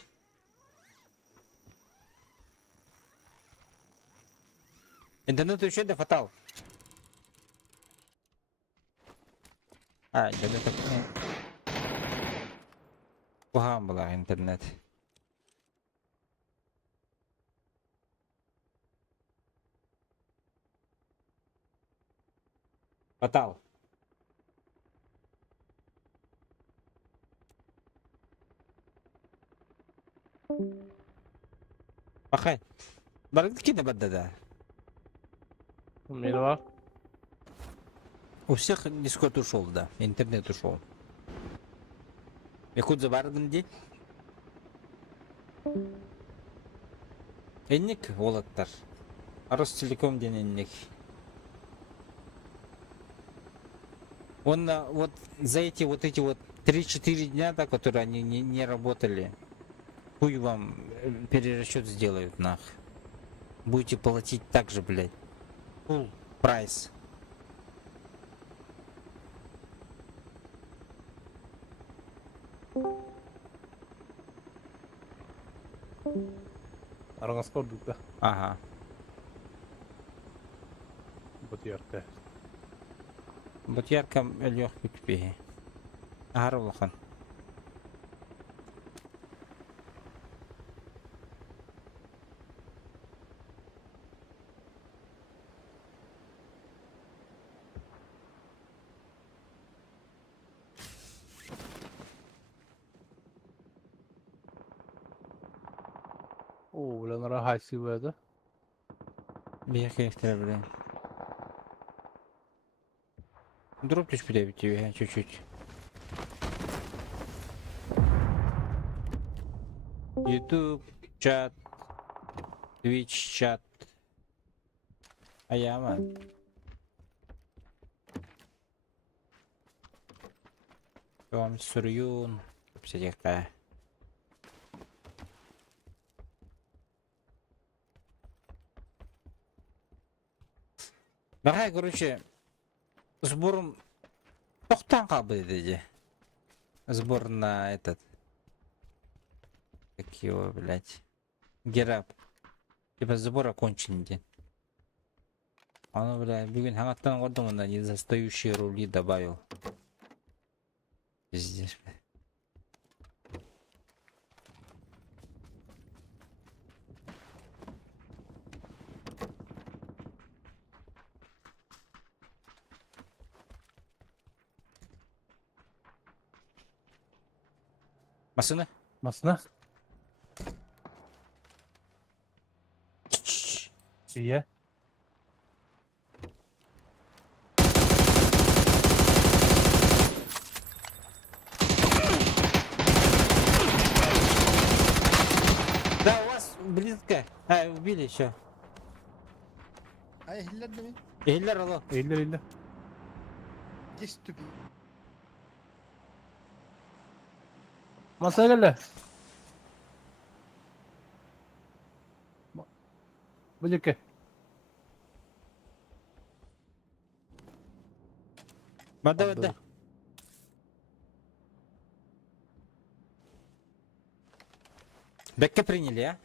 Интернет еще да фатал. Интернет так. Погано была интернет. Фатал. Пахай. Барык кине бадда да. Meni var. У всех Discord ушел, да. Интернет ушел. Якудза бардын де. Энник олаттар. Ростелеком дененник. Он вот за эти вот 3-4 дня, да, которые они не работали, хуй вам перерасчет сделают нах. Будете платить так же, блядь. Full прайс. Араңас көрдүк да. Ага. Бут ярты. Вот ярко лёг пикпи. Арулахан. О, блин, рахайси бэда. Бехе блин. Дроп лишь тебе чуть-чуть. YouTube, чат, Twitch, чат. Аяма. Вам сурюн. Всякая. Давай, короче, сбором тоқтан қалды деді. Сбор на этот. Как его, блядь. Гераб. Типа сбор окончен ден. Оно, блядь, бүгін хаңаттан қордым, онда недостающие рули добавил. Пиздец, блядь. Машина? Масына? Iya. Да, у вас близко. Убили еще. Ay hillerdi mi? Eller alo. Eğilir. Geçti bir. Masaya gel. Bıcık. Бада. Бекке приняли, а?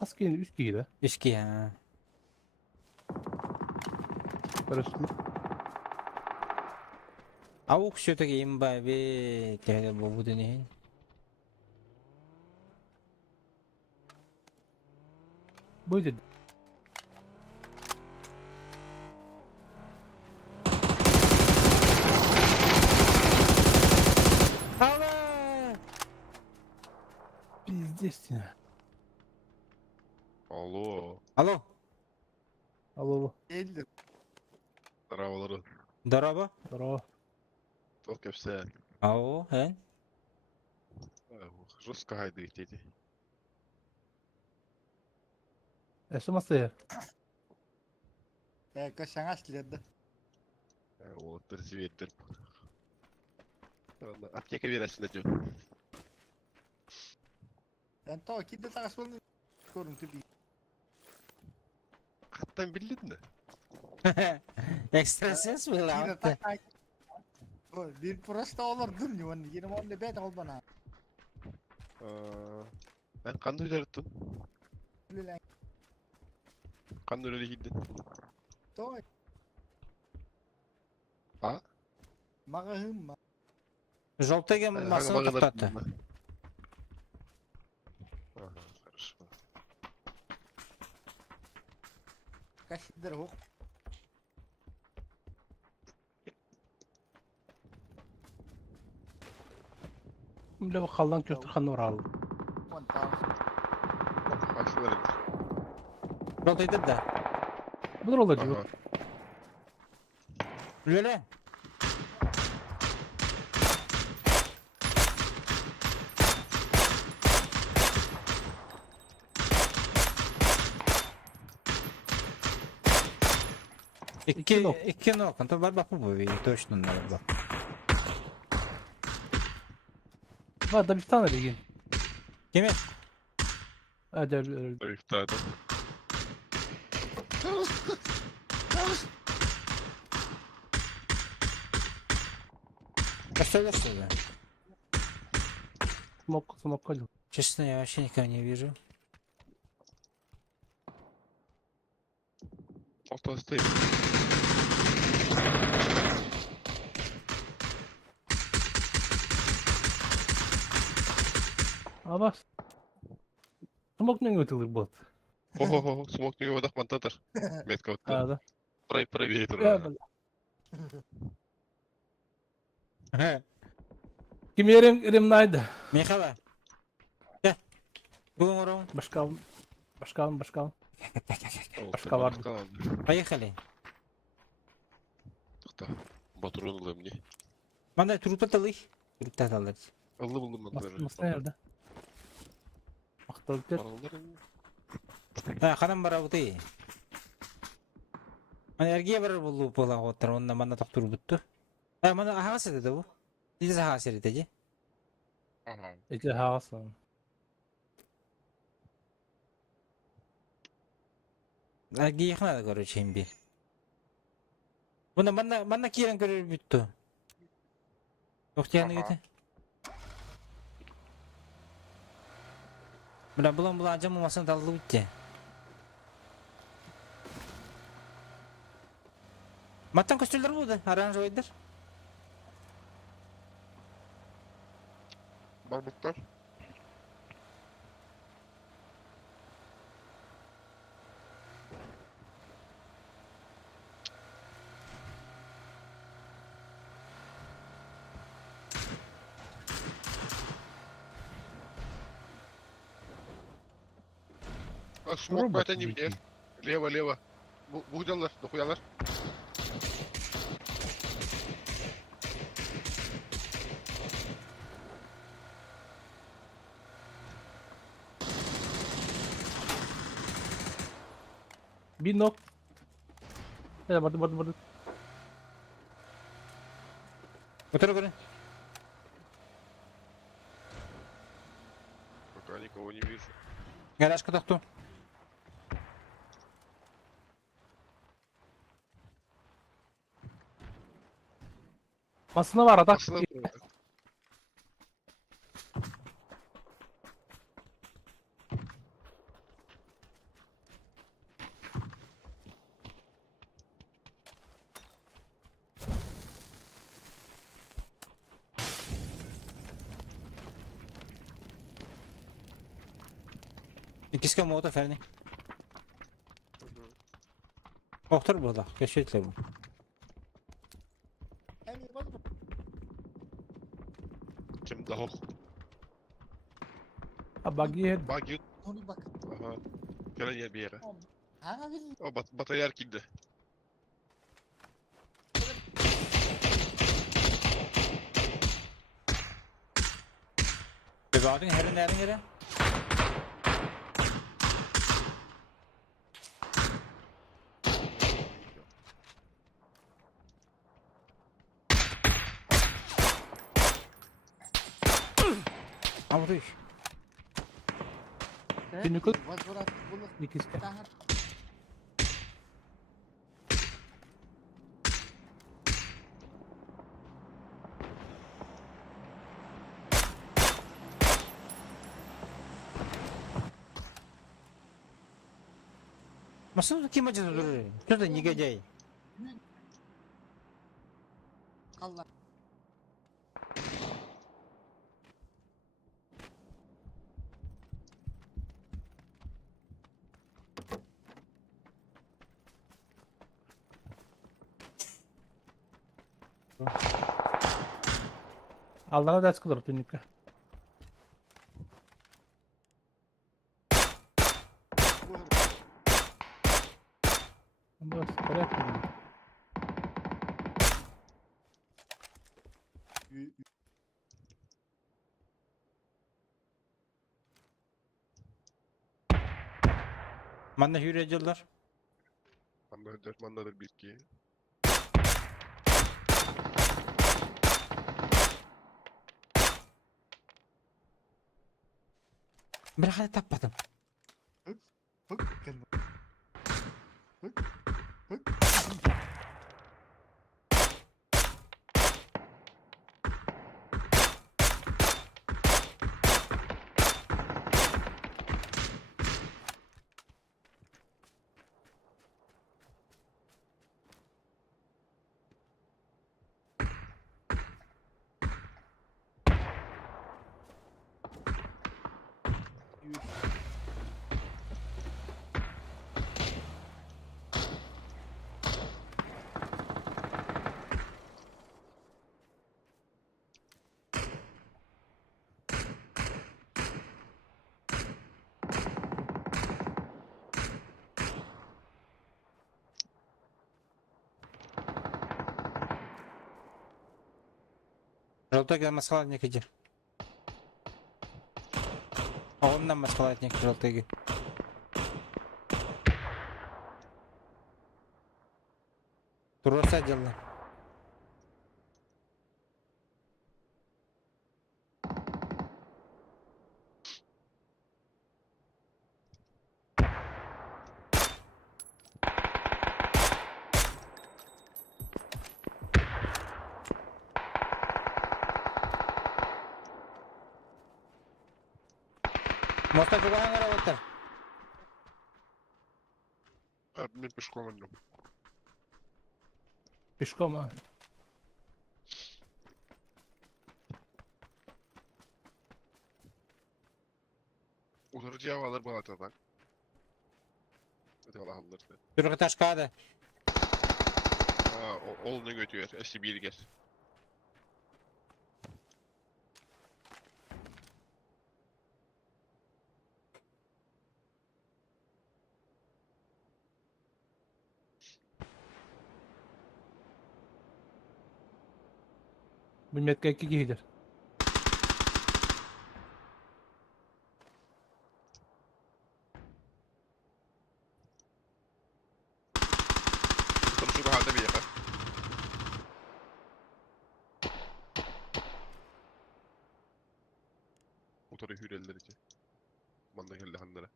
Askeri üst giydi. Ишки, а. Karıştı. Аук все-таки имба бе тяга бобудени. Buydu. Ала! Пиздец ya. Алло, Алло, Al. Değildir. здраволары. здорово. Здорово. Çok köpse. Ау, Жестко гайды dedi. Eşi masaya. Kaşan açılırdı. Олаттар звердер. Аптека вересinde diyor. Ben ta ki de takasını görüntü bir. Kattan bildin mi? Экстрасенс был, Yine а? tak. Bir prosta olur dün yuvan. Yine onu bet ol bana. Ben Kandırı'da tuttum. Lan Kandırı'ya gittin. to. Ha? Magahım ma. Желтая масса тоқтатты. Ага, хорошо. Kaşıdır hok. Böyle bir kaldan köftürkanı var aldı. On tamam. Haksızlar. Желтый да. Budur olacak. Aha. Öyle. İki nok. İki nok. То бар бак bu bir точно надо bak. Var da bir tane ligin. Kimi? Hadi öyle. Рифтада. Что что ли? Smok koydum. Честно, я вообще никого не вижу. Altta стоит. Ama smok ne götürür bot? Ого, смог его дохмантатор. Метка вот Hadi. проверить Ya туда. böyle. Kim yerim naydı? Михаила. Будем урон. Başkan. Başka var mı? Поехали. Тохта. Батурон ылы мне. Мандай трупта талый. Трупта талый. Ылы булдым мен даже. Nasıl nerede? Aktarıp der. Баралдар эми. Ha, hanım bara butu. Mana ergiye bara bulu pola otur. Onna mana toktur buttu. Ha, mana aha sede bu. Dizi aha sede ji. Ага. İki havasın. Ergiye khna da goro chimbi. Buna mana kiran görür buttu. Toktyanı Aha. gidi. Bulan acam olmasın dallı bitti. Matan kostüller buldu. Aranjoydur. Барбуктар. Смог бы это не мне. Лево. Бугдалар, дохуялар. Bir nok. Ya vardı. Otur görün. Пока никого не вижу. Garajka toktu. Aslında var atak. Aslında İkisi moto ferni. Otur burada. Geçecekler bu. чем дохух. Ha buggy head. Баги. Onu bak. Ага. Крайняя бера. Ha bil. О, батаяр килди. Begadın herin yere. Ama dur. Bir nükle. Возврат булых. İkisi. Daha Nasıl kim acısı durur? Şurada негодяй. Allah. Allah'a ders kılır tünükle. Bak. Manda hüreceğler. Manda öder, mandadır 1-2. Bir hadi tapmadım. Hık gelme. Hık. Hık. Желтый маскалатник иди. Он нам маскалатник желтый. Турос отделно. Моста кубахан работа. Abi ben pişkom oynuyorum. Pişkom ha. Utarıcı havalar bu hatadan. Hadi Allah'ım. Türk'ü taşkadı. Ha, oğlunu götürüyor. Eski bir gel. Bu metka 2 giyilir. Duruşu bu halde bir yakar. Motoru hürelleri ki. Manda geldi hanlara.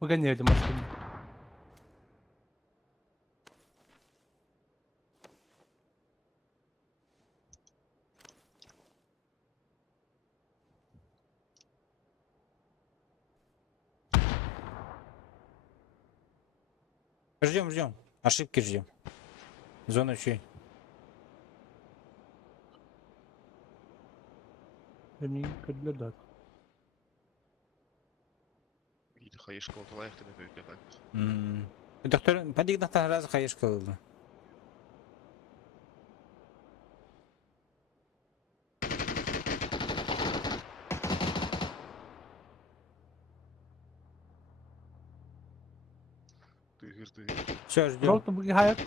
Bu gene yedim aslında. Ждем. Ошибки ждем. Зона чей. Beni kırdılar da. İyi hayır kontrol ayakta ne büyük yakar. Доктор, поди на раз хаешка. Duyur. Все, ждем. Просто bu hayat.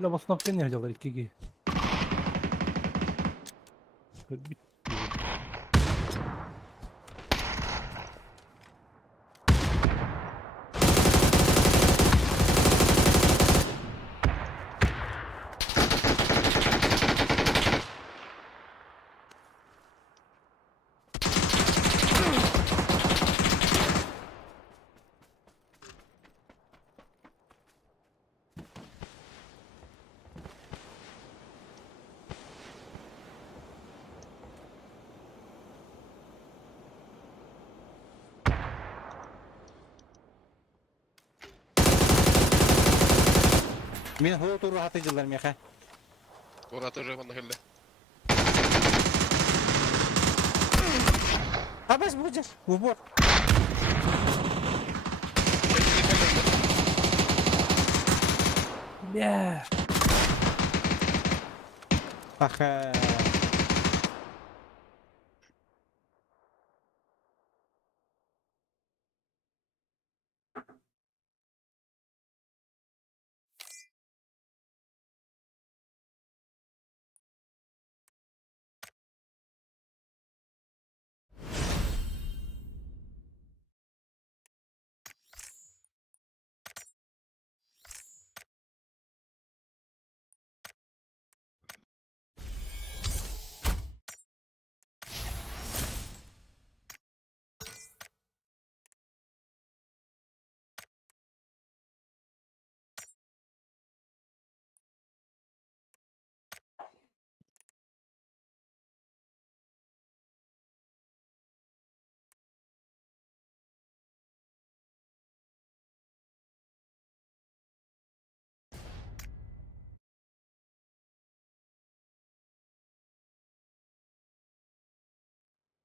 La basın hakkı ne acaba 2 giy. Мен хол туру атыжылар меха. Orada atacak manda geldi. Абас будет. Упор. Yeah. Аха.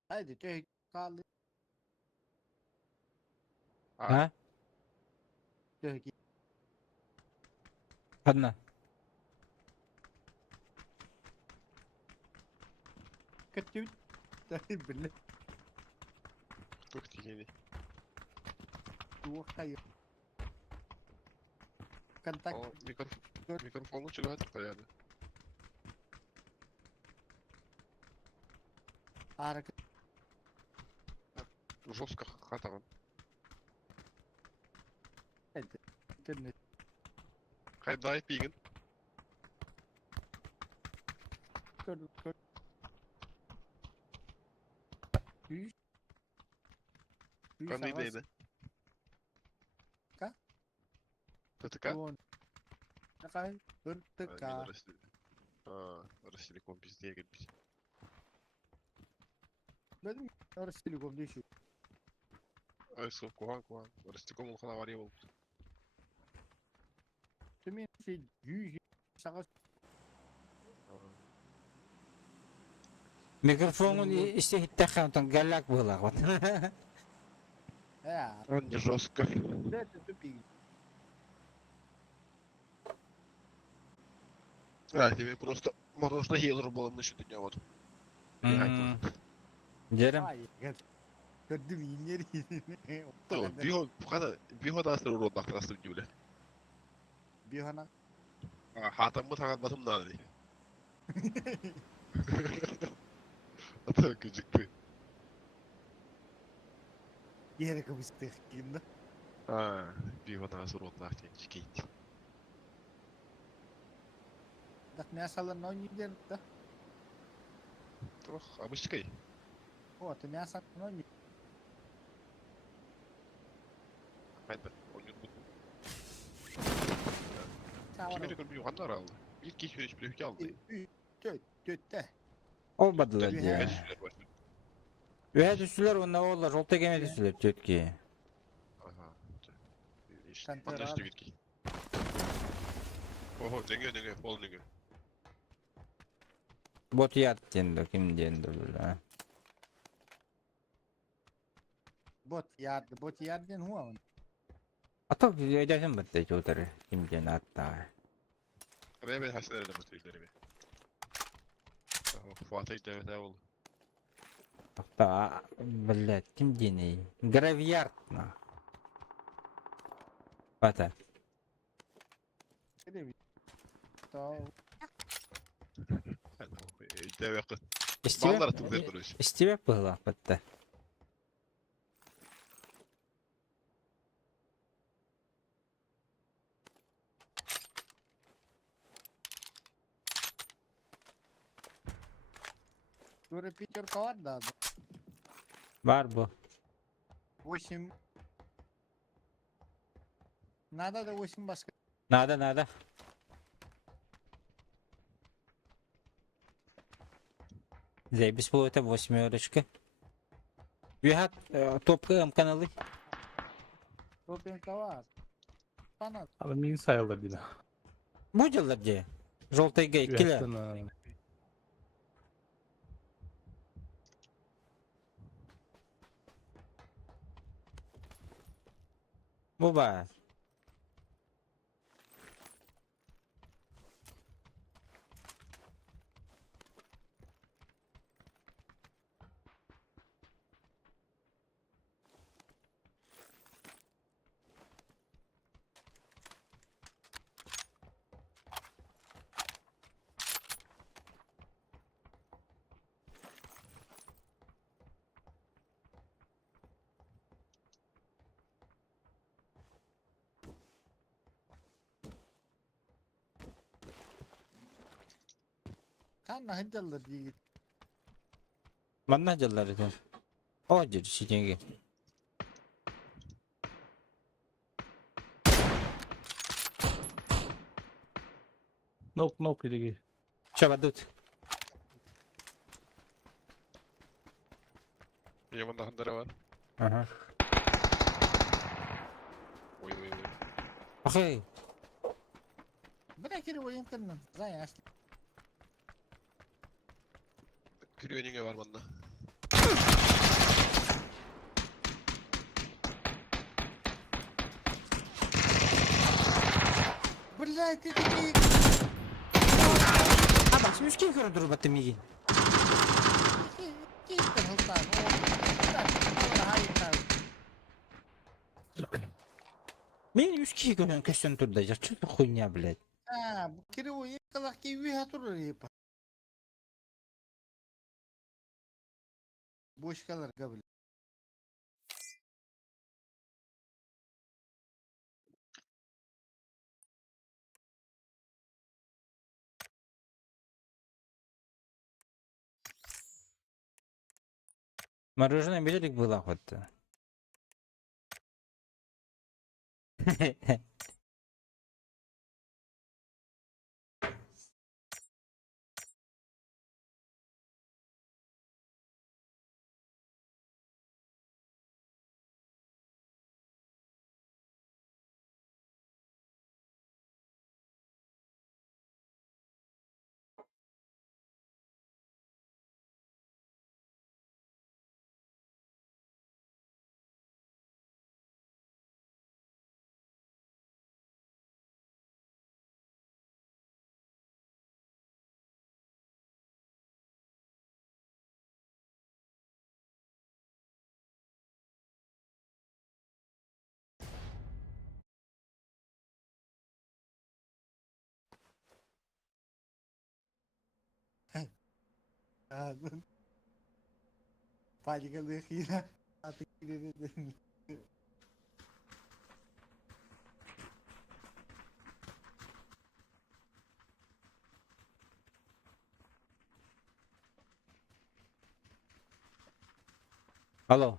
Haydi tüy kaldı. Ha? Tüy Kadına. kötü. Tabii bile. Tuh diyeni. Tuh kayo. Kantak. Aa, mikrofonu çıkart yani. Hareket. Жестко хатамın. Tünü. Hayır daha hep yiyin. Kır. Yüz. Kan neydi? Ka? Tıka? Nakay. Hırtık ka. Orası silikon pizdiye gitmiş. Benim orası telekom değil şu. Orası kohan. Orası silikon olkana var ya oldu. Tümün şey yüz. Şaka. Mikrofonun işte hittakhan gallak bulaq. Ya. Anca жестко. Ne tüpü. А, тебе просто можно хейлер было на счет дня вот. Jerem. Hayır. Gördüm yeri. То, биго да сыр урод нахрастым дюля. Bir hana. А, хатам мы тагат батым надо. А так гıcıktı. Yere kapıştık. Kimde? А, биго да сыр урод нахрастым чикейт. Dak ne asalın oynayacağım da. Трох, а мы чикай. O te ne asalın oynayacağım. Haydi, oyun bu. Sağ Kimleri ol. görmüyor kanlar aldı. İlk iki süreç bir aldı. Tötte. Olmadılar Ya. ya. Beş süreç var. Ve düştüler onlar ollar. Jolta gene düştüler tötki. Aha. İşte, Sen bana terapi. işte gitki. Oho, denge, bol denge. Bot yat dendo kim dendo böyle. Bot yardım huwa. Atak edersin battı çotarı. Kim den hatta. Ben hastalar da mutluları be. Fatih Devlet oldu. Hatta billet kim deni. Graveyard na. Bata. Öyle bir. Tamam. Devlet. İstive. Ballar attık da duruyor. İstive bıhlak battı. Dur пятерка var da. Var bu. 8. Надо da 8 başka. Nada. Зай бесплатно 8. Вихат топкам kanalı. Topinka var. Bana Abi min sayılır bir de. Bu yıllar diye. Жолтый гей kile. Ürettin, Bu var. kan hıncalı diye. Mana yıllar itu. Oh jadi si cengi. Nok ilgi. Coba tut. Yaman da handara var. Aha. Oy. Okey. Bırak yeri oyun kırmızı. Zay aslı. Kırıyor var bana. Vallahi dedi ki. Ha bak şimdi 3 kere görüp durup attım iyi. Gittin Hılsan. Hayır tabii. Men 3 kere görüp köşten turda. Ya çok хуйня, блядь. Ha, bu kere o yakalak gibi hatırlıyor yapar. Boş kalır kabul. Мороженое билетик было хоть-то. Ha, Palikalı hıyla. Artık gidelim. Алло.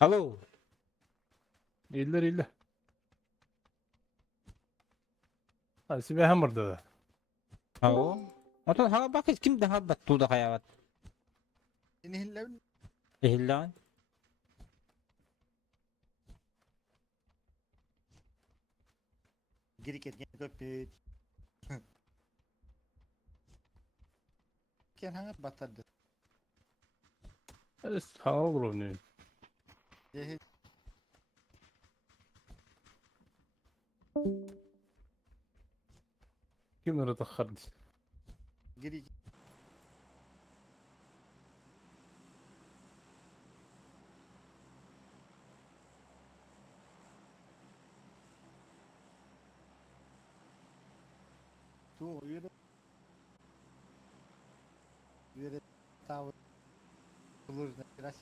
Алло. İyiler. Hadi sibe hamur da. Ало. Отон хага бак kim daha bat tuda kayavat. Seni hillevin. Ehillan. Geri ketken köpek. Ken hangat batardı. Hava olur onu. Cehe Kim öyle takhardı? geri tu yürü. Yürü tav olur ne biraz.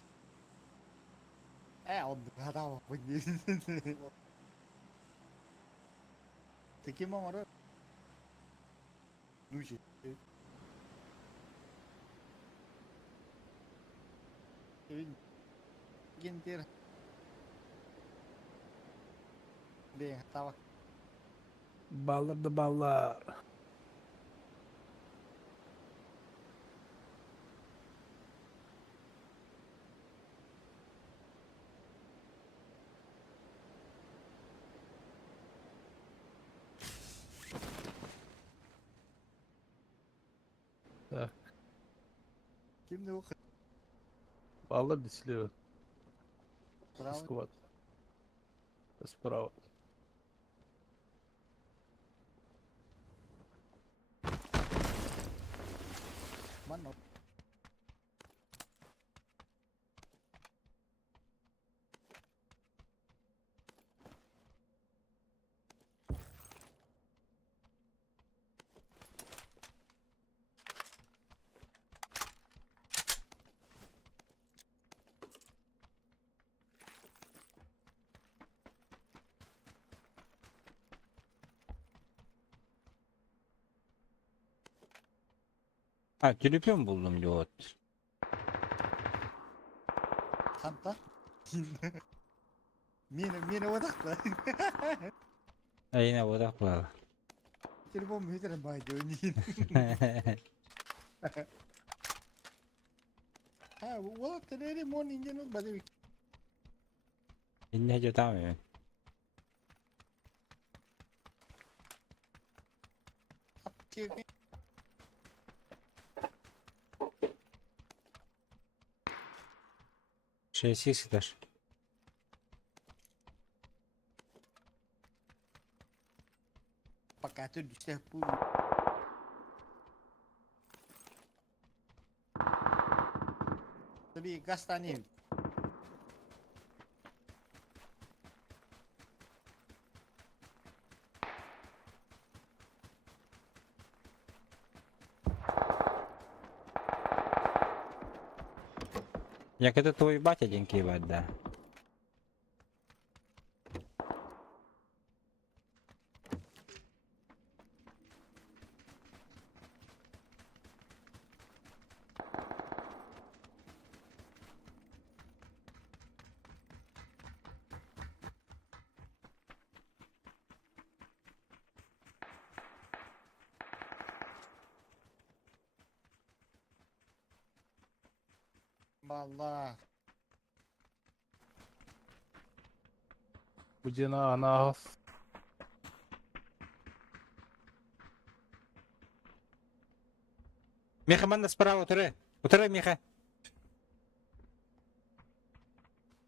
Oldu hata bak bunu. Teki mi var? Nuji. Evin gentir. Be hata bak. Ballar da ballar. Kimdi o? Ballar disliyor. Bravo. Сквад. Справа. Mana? Ha telefon buldum diyor. Kanta. Mine odaklı. Yine odaklar. Telefon mu yeter baydı oynayın. Ha, wala tenere mo ninja no bade. Yine hecho tamam. Şey- Şey siksikler. Pakatı düşse bu. Tabii gastane. Як это твой батя деньги ебать, да? Vallahi. Будина анагас. Миха, манда справа, утри. Утри, Миха.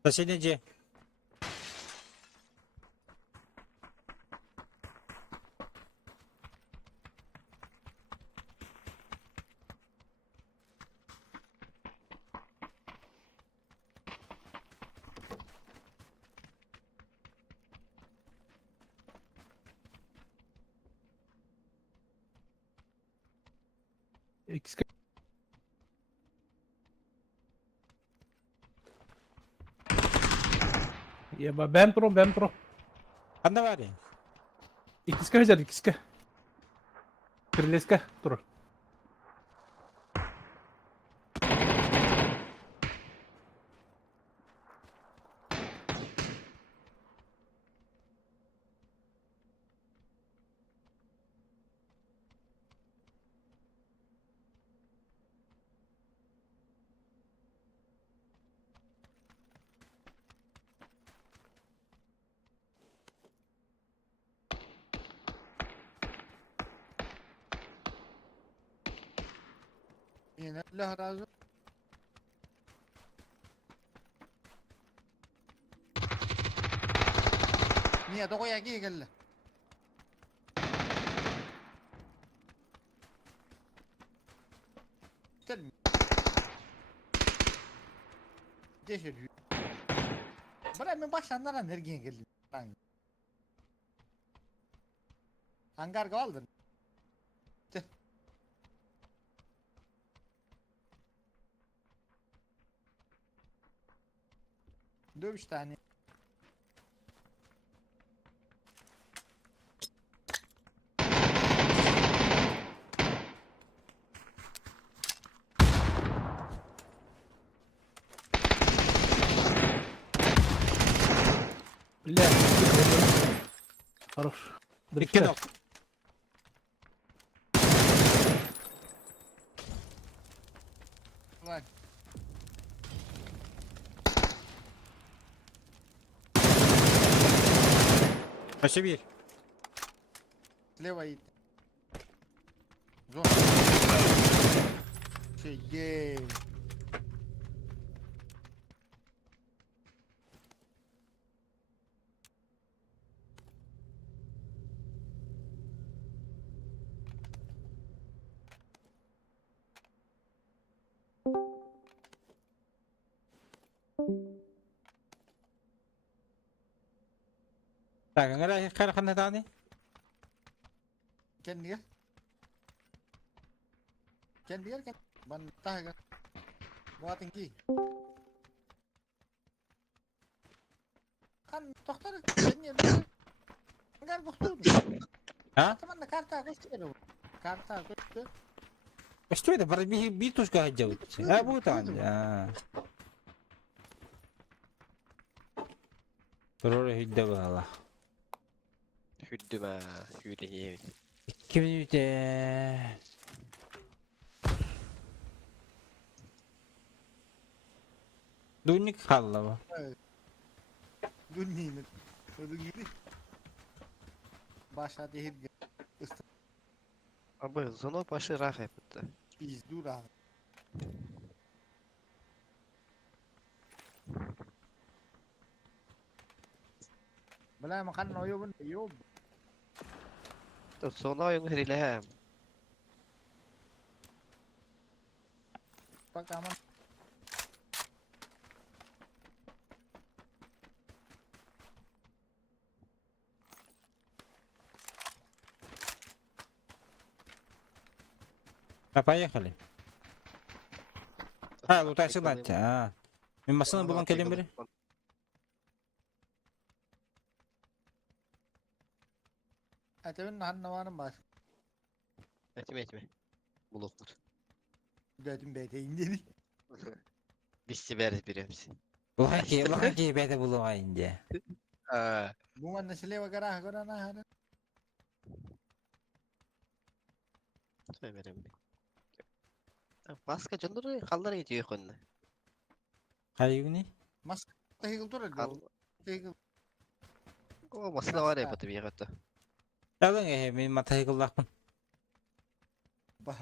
Соседний где? X. Еба, ben pro. Анда var ya. X-ке хәзер, X-ке. Крылескә, тур. Yine Allah razı olsun. Niye de koyak iyi geldi. Gel. Geçir. Bırak ben başlanlara nereye geldim? Lan. Hangar kaldın. Dövüş tane. Бля. Хорош. İki nok. Lan. Başı bir. Слева и... Зона. Офигеть. Так, награй кархана тани. Ken dia? Ken dia kan bantah kan. Bawa tinggi. Kan dokter kayaknya enggak betul. Ha? Teman karta koştu. Karta koştu. А что это? Битушка делать? А вот он. Роль хиддавала. Hyddymää, hyydi. Kim yüte? Dunnik halla mı? Dünnimin. Ödün gibi. Başa değil. Abi zona başı rak yapıttı. İzdur abi. Bela makan oyo bun yo. Zona yung hirilehem. Bak aman. Поехали. Лутайся дать. Мен басына булан келем бери. Atemin hanna varım bas. Etme. Buluktur. Dedim beteyin dedi. Bisti beriz bir hepsi. Улахан ки бәді булуға инде. Bu man nasıl eva garah garana hada. Söylerim. Başka canları kallara gidiyor konu. Қайығыны? Mas tahil tur Kal. ado. Tahil. O masada var ya batı bir yakıtı. Әлің мен матайы қылдақпын. Bak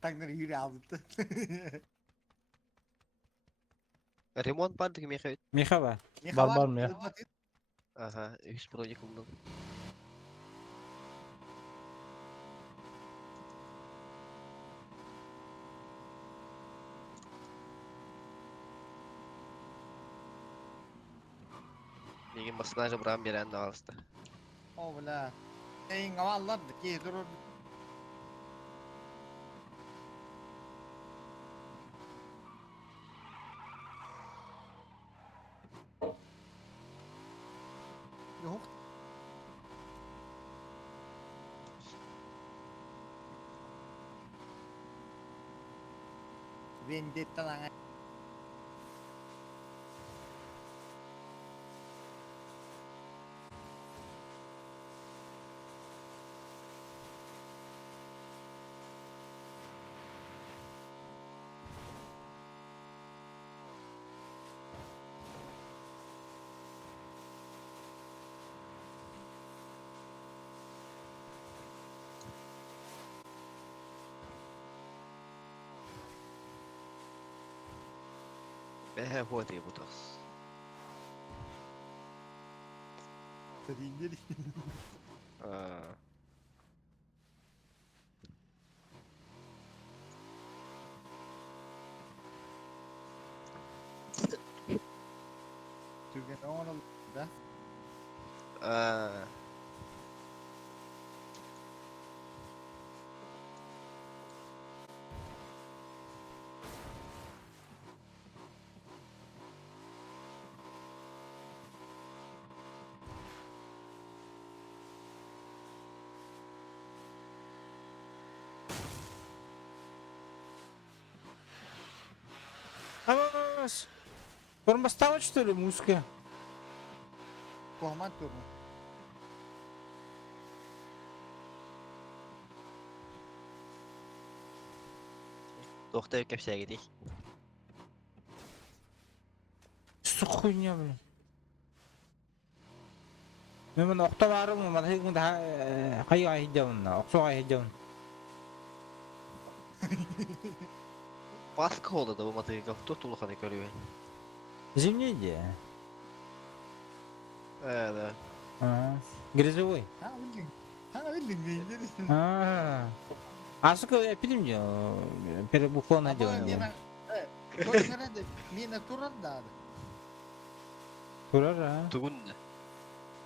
takdir yürü aldı. Remont vardı ki mekayet. Миха бар. Var mı ya? Aha, 100 pro yıkıldı. Nigin basınca buran bir anda alıştı. O bela. Eyin avallar ki durur. Yok. Vendetta lan. Ve bu değil bu tas. Dediğin dedi. Aa. Türkiye'de onu da. Aa. Авас! Форма что ли, музыка? Kohmat durma. Doktor köşeye gidik. Что хуйня, блин? Мен мына оқта барым, матайын да қайға хиджабын, оқсуға хиджабын. Baskı oldu da bu matayı tutuluk hani görüyor. Зимний де. Evet. Грязевой. Ha bildin. Ha bildin değil dedi. Асық эпидем же, перебуклон Ama хиджабын. mina. Koşkara de. Mina turar da. Турар, а? Tugun ne?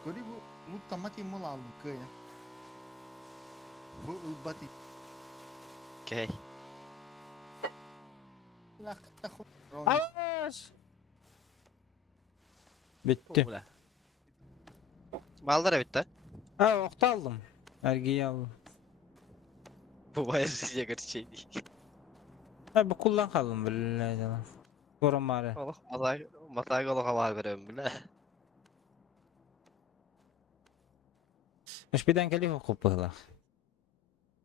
Kori bu tamati mul aldım köyden. Bu ılbati. Key. Lakta khu. Авас! Bitti. Ula. Mallar bitti. Оқта алдым. Әргей алдым. Bu bayağı sizce kötü şey değil. Bu kullan kaldım billahi canım. Korum bari. Allah matay kolu hava veriyorum bile. Mش بدان كليه خوب بغلا.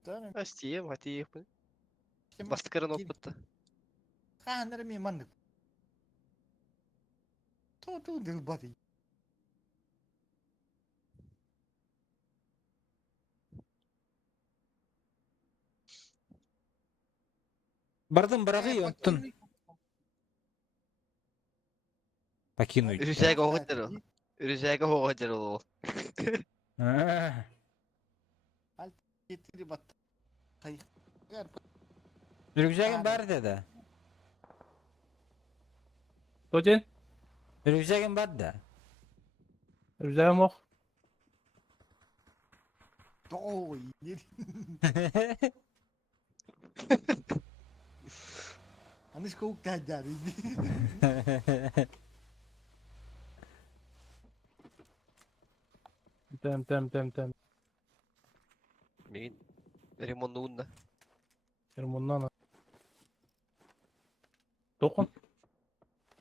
Tamam. Astiyem hadi. İşte Bastıkarın oputta. kahanları mi mandık. Tu ılbati. Бардым бирагы онтон покинуть. Рюзяга оҕотер ол. Рюзяга оҕотер ол. А, Getiri bat. Kayık. Рюкзагым бар да. Точин? Рюкзагым бар да. Рюкзагым ок. Doğu. Anış kovuk tacari. Тем. Мин ремонтуунда. Ермоннан. Токун.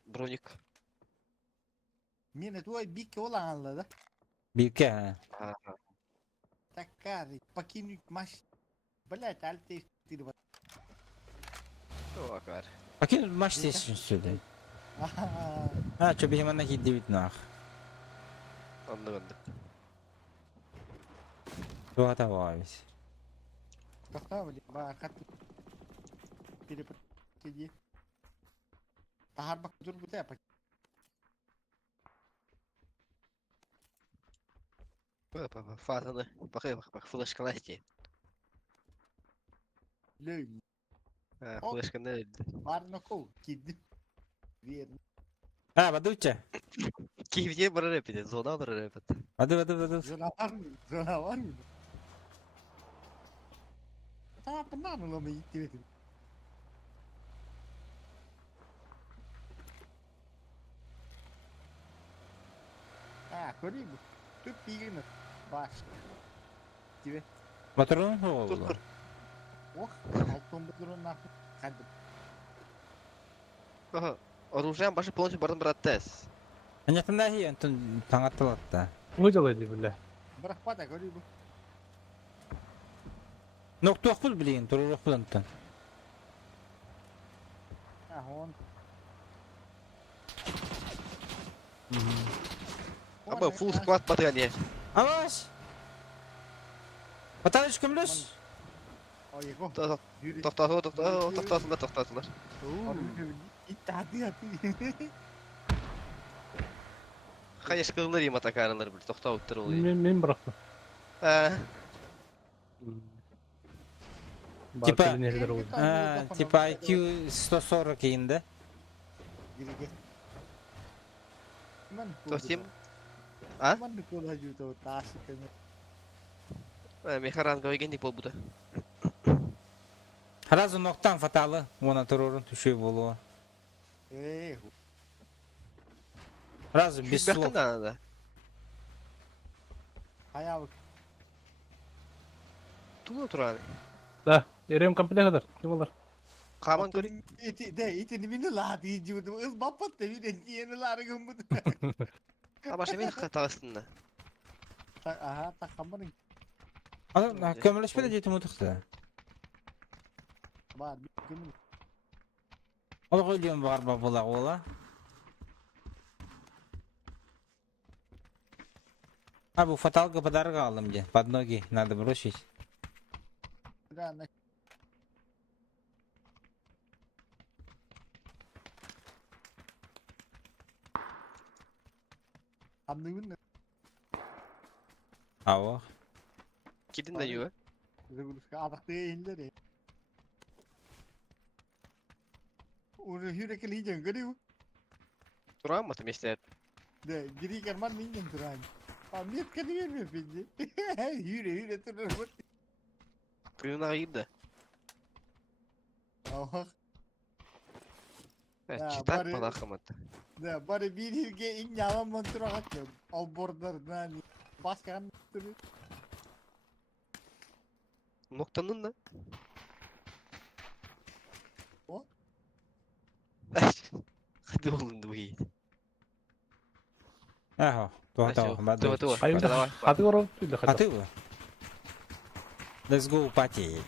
Броник. Mine tuo bikki olan anladı. Билке. Такари. Покинуть маш. Блять, альты тiri bat. О, кар. Покинуть маш сесін сөйле. А, чо беймана хидди бит нах. Anladım. Туата вайс. Kakao balik. Bakat. Tiri bat. Kiji. Tahar bak dur bu apa? Фазаны. Бak флешкаласти. Löy. О. Флешканы öldü. Var no kov. Kidi. Ver. А, бадуча. Киевде бір рэпеді, зона бір рэпед. Баду. Canavar mı? Canavar mı? Tamam pernah lo me itu. Ah, korim. Tu pigin. Baş. Gibi. Моторун болду. Oh, altın budurun nak. Kadı. Ага. Оружием башы полностью бардым бір аттас. Анятында хи онтон таңатталатта. Выжалайды, бля. Bırak pada korim. Ноктуак бул билген, турурук бул онтон. Ah, on. Ama full squad batıyor niye? Аваш! Баталыш көмлөс? Oh, ya kok. Тоқтасындар. İtti hadi. Қай ешкілінер ем атакарынар біл, тоқтау өттір ол ем. Мен бырактым. Типа- Нелер ой. А, типа IQ 140 кейинде. Geri gel. Тостим? А? Cuman dikul aja tuh tas kan. Мехаран көйгендік бол бұда. Разу ноктан фаталы, она турурун түшөй болуы. Разу без слов. Бәқтін да. Ayağı bak. Тула тұрады. Да, ерем комплектадыр. Ким алар? Қаман көр. Itu ni mina lah di jutu. Is bapak tapi dia ni lah ragam bu. Амаша мен тағыстында. Aha tak kamu nih. Ана көмөлөшпөдө жетим утукта. Бар kimin? Ол койлуун барба була ола. А бу фаталга подарка алдым же. Под ноги надо бросить. Da ne? Anladın mı? Аво. Кидің да ю. Загрузка адақты елдер. Onu hürreket yiyeceksin görüyor musun? Тұрам ма тіместе? De geri kerman yiyeceksin durağın. Amiyet kedi vermiyor bence. Hüre durur bak. Күйіна қиды. Aha. Читак бары- бала қымыт. De bari bir hürge in yalan montura atıyor. Al bordar nani. Başkan durur. Ноқтанын да. О? Қады болынды бұй. Ахо. Туата. Туа. Айымда Давай. хаты коров. А ты вы? Let's go party.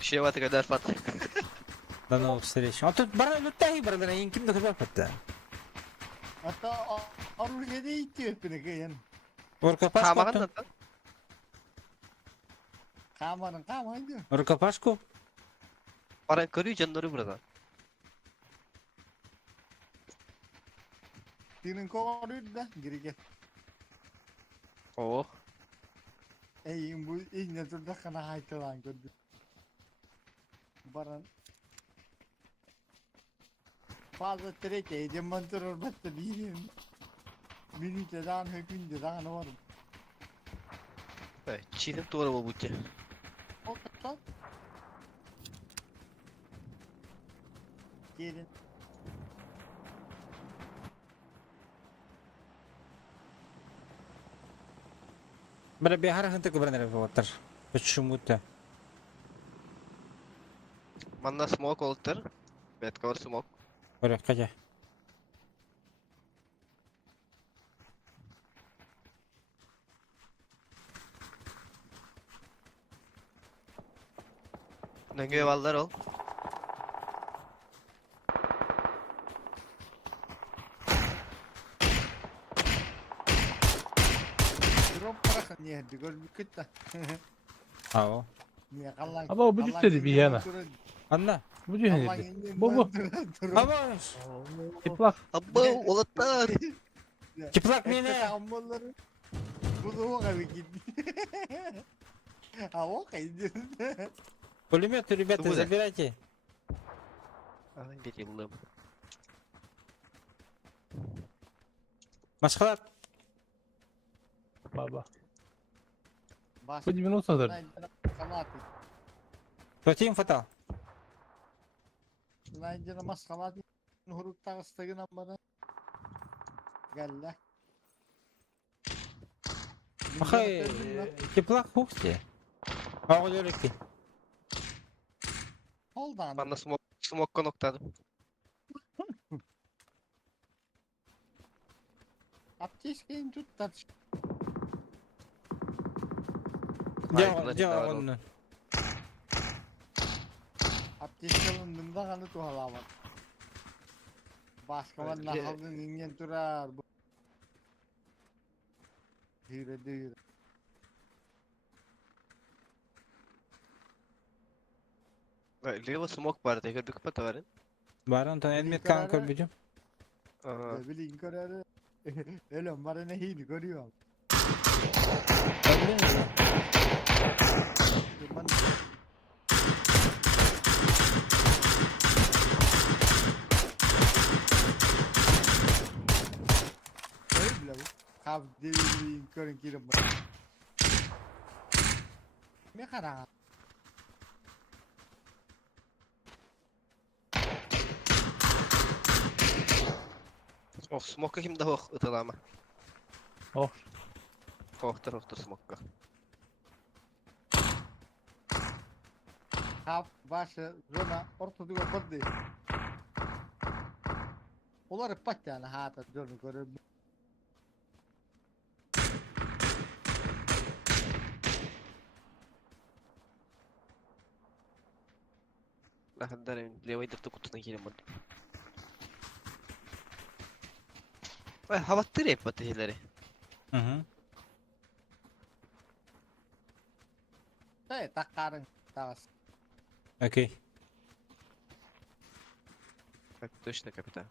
Шеваты когда фат. До новых встреч. А тут лутахи, братан, ең кимді кіріп апатты. Hatta Arurge'de itiyor hepini kıyın. Оркапашку Қамаған аттым. да. Kamanın kamaydı. Оркапашку. Baran körüyor canları burada. Senin kovarıyor da geri gel. Oh. Ey bu ne turda kana haytalan gördü. Baran. Fazla trek ece mantırır battı değilim. Minüte daha hükümde daha ne var? Evet, çiğdem doğru bu butçe. O kadar. Gelin. Bir har hıntık kıvranır bu otur. Почему-то. Manna smoke oldur. Bet cover smoke. Oraya kaça. Nöngöye vallar ol. Drop bırakın niye? Gol bir kıtta. Aa. Niye kallan? Ama o büyük dedi bir yana. Anla. Bu cihaz Bu. Ama Çıplak. Abba olatlar. çıplak mıydı? Ammalları. Bu da o kadar gitti. Ha o kaydı. Пулемет, ребята, Откуда? забирайте. Ay bir yıllım. Maşkalat. Baba. Baş. Bu dibine olsadır. Salati. Противим фатал. Nancana maskalati. Hurukta ıstagın bana. Gel la. Ахай, теплак хуксти. Ағы жөректи. Oldu anam. Manna smoke'a noktadım. Apteşkeyin tut tat. Жа онны. Apteşkeyin da kanı tuhala var. Başka var la halkın ingen turar. Hüre. Leva smoke var tekrar bir kapat varın. Барын тон элмет кан көрбүжүм. Ne bileyim kararı. Öyle bana ne hini görüyorum. Ben öyle bile bu. Kav devri körün kirim bana. Ne kadar? Oh smoke'a kim daha ıtılama. Oh. Hohtur smoke'a. Kav başı zona ortada koydu. Olar pat yani hata zonu görüyorum. Lahandarin leva indirdi kutuna girin bana. Vay havattır hep ateşleri. Hı. Hey takarın tavas. Окей. Bak точно kapitan.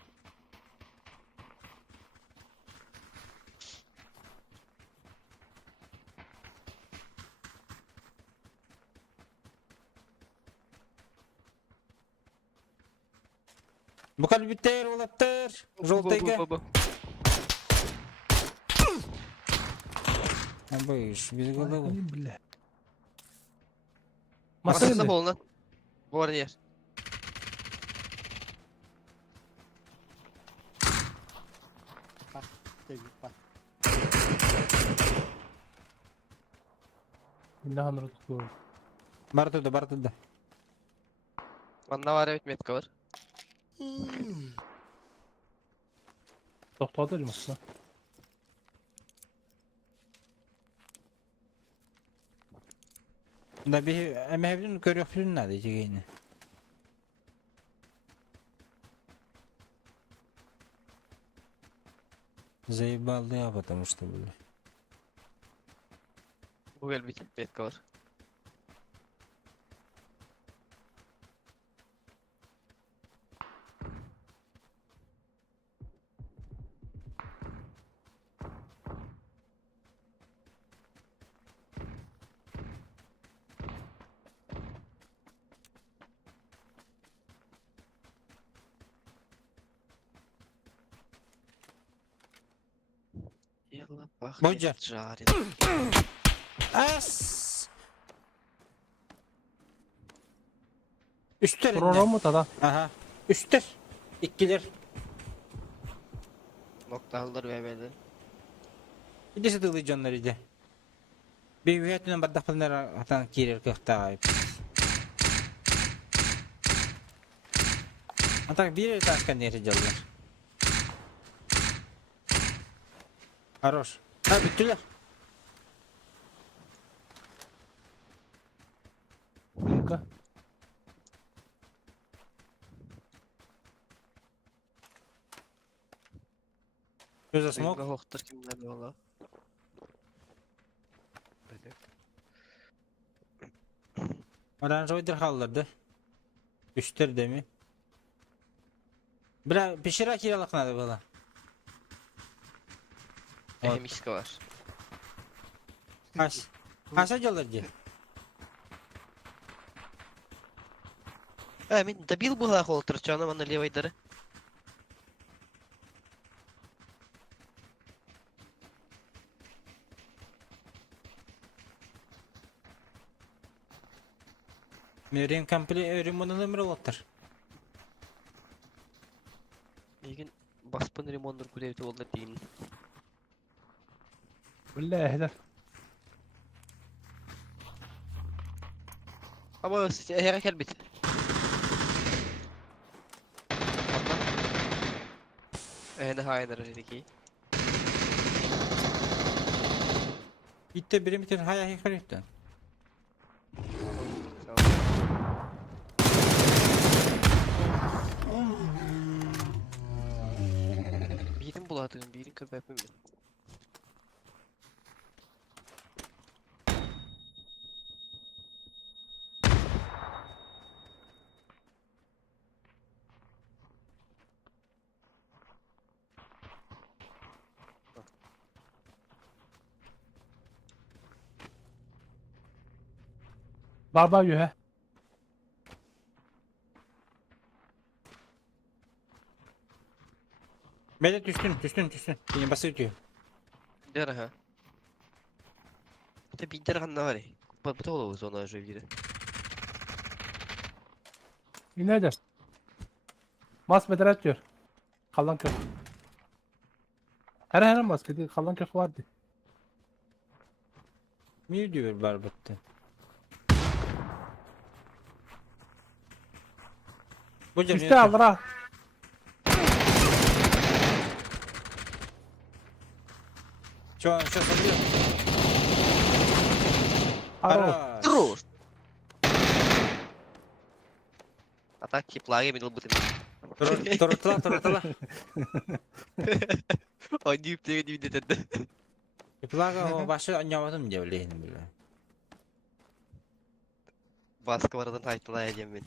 Bu kalbitter olattır. Желтыйга. Bu. Боюсь, без головы. Bile. Masasında Masasında bol lan. Bu arada yer. Bak. Ne anır tutuyor. Бар туда. Banda var evet metka var. Toxtadır mısın? Да би эмэвдин көрөксүн надо жегени. Заебал я, потому что, бля. Bu gel bir metka var. Boyca. Жарен. As. Üstlerinde. Program mu tada? Aha. Üstler. İkkiler. Noktalar BB'de. Bir de sıtılı canlarıydı. Bir üyetinden bardaklarına atan kirir kıhtayıp. Atak bir yere taskan neri callar. Хорош. Ha bittüler. Kanka. Göze Smoke. smoke. Hoxtur kimler valla. Orange oydur kaldırdı. Üstler de mi? Bira pişira kiralıknadı bala. Hem iska var. Kaç. Kaça callar diye. Мен добил была холтер, что она на левой дыре. Meryem Kampli öğren bunu da olatır. Egen баспын ремонтер күләйте болды дейін. Valla ehler. Ama her kelbet. Ne hayır dedi. Gitti biri bitir haya hikayetten. Birin buladığım, birin kırp yapayım ben. Barbar yuhe. Böyle düştün. Yine basıyor diyor. Der ha. Это бить дорогано var ya. Bu da olur sonra öyle biri. Nedir? Mas bederat diyor. Kalan kök. Her mas dedi. Kalan kök vardı. Mi diyor barbatta. Bu cam Üste alır ha. Şu an sallıyor. Aro. Ara. Трус! А так плаги минул бы ты. Turutla. Они впереди видят это. Plaga o başı anlamadım diye öyleyim böyle. Баска варадан тайтылай edeyim ben.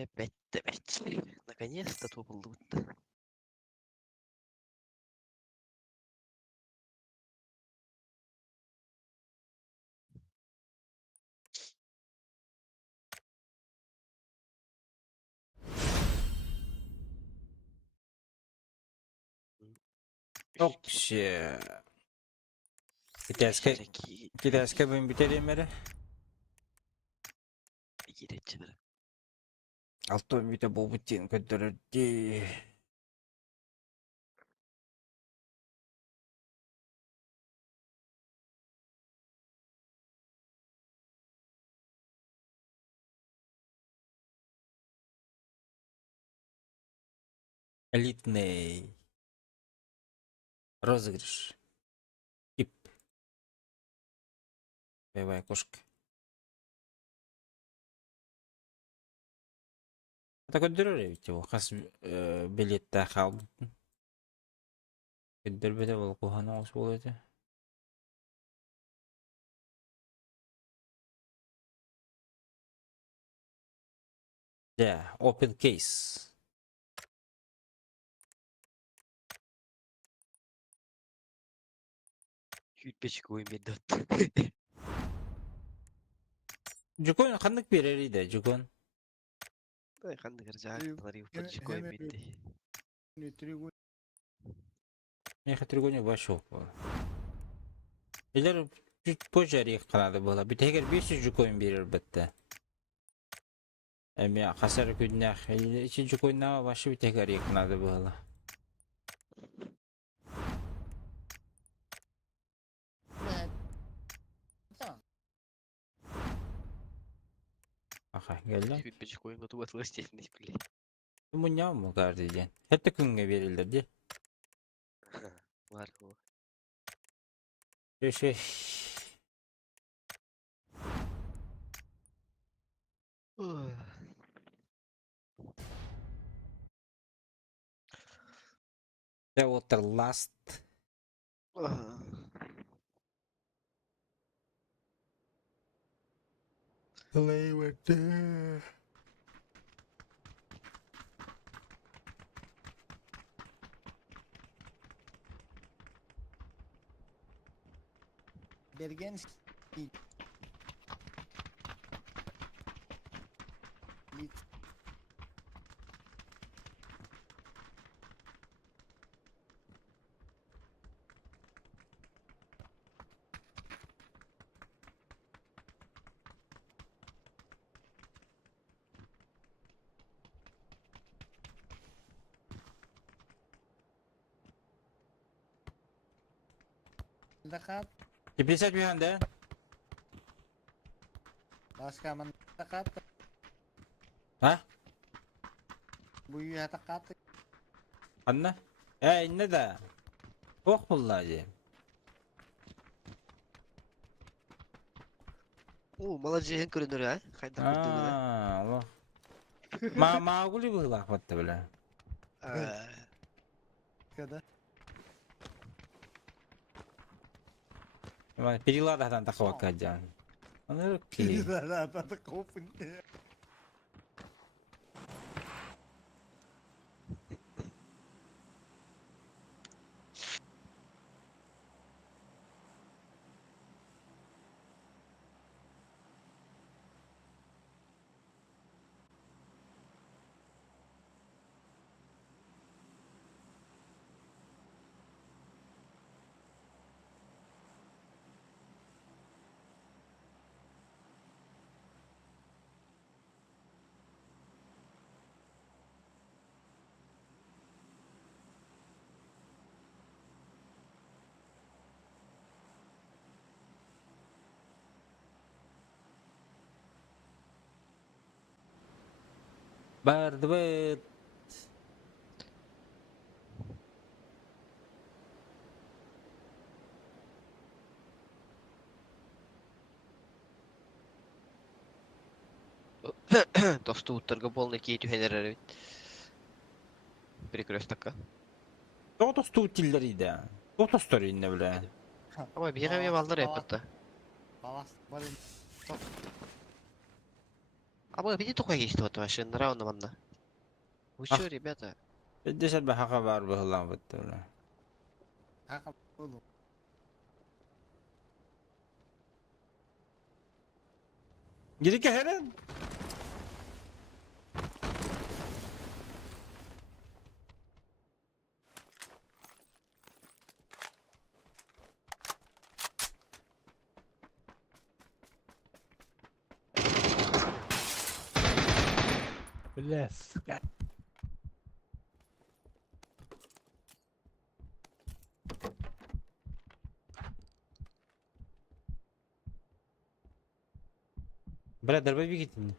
Опять. Наконец-то топ лут. Çok şey. Giderske ben bitireyim beri. Gireceğim. Altı bir de bu bitin götürürdü. Элитный розыгрыш. Тип. Боевая кошка. Это көндөрөр эбит его. Хас билетте калды. Көндөрбөдө бол кухана ос болот. Да, open case. Kütbeçik oyun bir dört. Jukon kandık bir eriydi Jukon. Ben kandı kıracak. Yok, Bunları kütbeçik oyun hemen bitti. Nötrü Ne hatırlıyorum baş yok. Iler pojari kanadı bola. Bir teker 500 Jukon verir bitti. Emi hasar günah. İçin Jukon nama başı bir teker yakınadı bola. Tamam. Aha geldi. Kütbeçik oyun kutu batılır sitesinde hiçbirliği. Bu ne mı gardiyan? Hatta künge verildi. Var o. Şey. The water last. Play with the. Bergen dekat Tipis bir hande. başka man dekat Ha? bu ya dekat Anne? Ne de? Ok mullacı. Oo malacı hen görünür ha. Kaydak kurduğu da. Allah. Mağuli bu laf battı bile. kadar Ama biriler daha takvak kacan. Anır ki. da kopun Bardwet. Tostu uttarga bolna kiydi henerer. Bir kürüş dakika. Totos tutilleriydi. Totos story'inde bile. Ama bir hem yamallar yapıttı. balas balin Ama bir de toka geçti o taşın. Raunda manna. Uçuyor rебята. Deşer bir haka var bu hılan battı bile. haka oğlum Geri ki heren. Bless. Birader bir gittin.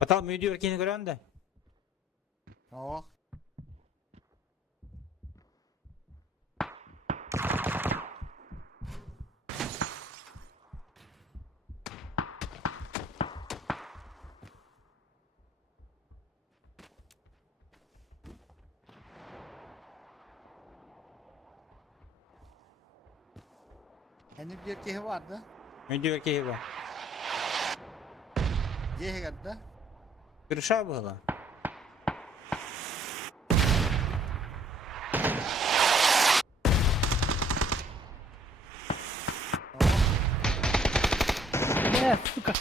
Batal müdür kini gören de. oh henüz bir kehi vardı Müdür ki var. Ye kadar Kırışa bağla. Ne suka.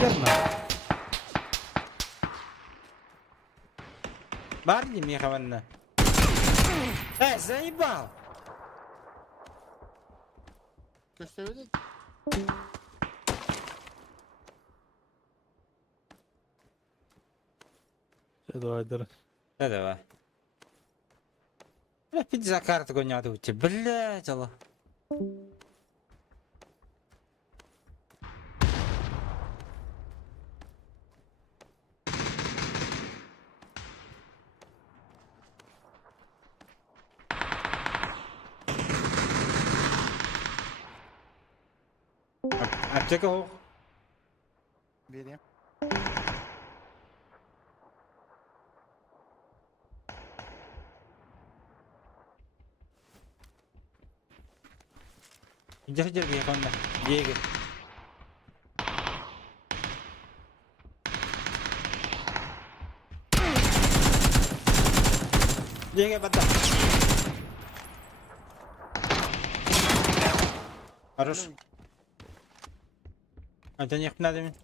Verme. Бар ли мехаванна? Заебал! Köstebeli. Давай, давай. Да давай. Опять за карту гоняты у тебя, блядь, алло. Аптека ох. Vereyim. Жер мехаванна. Егер. Егер бата. Хорош. Это не надо мне.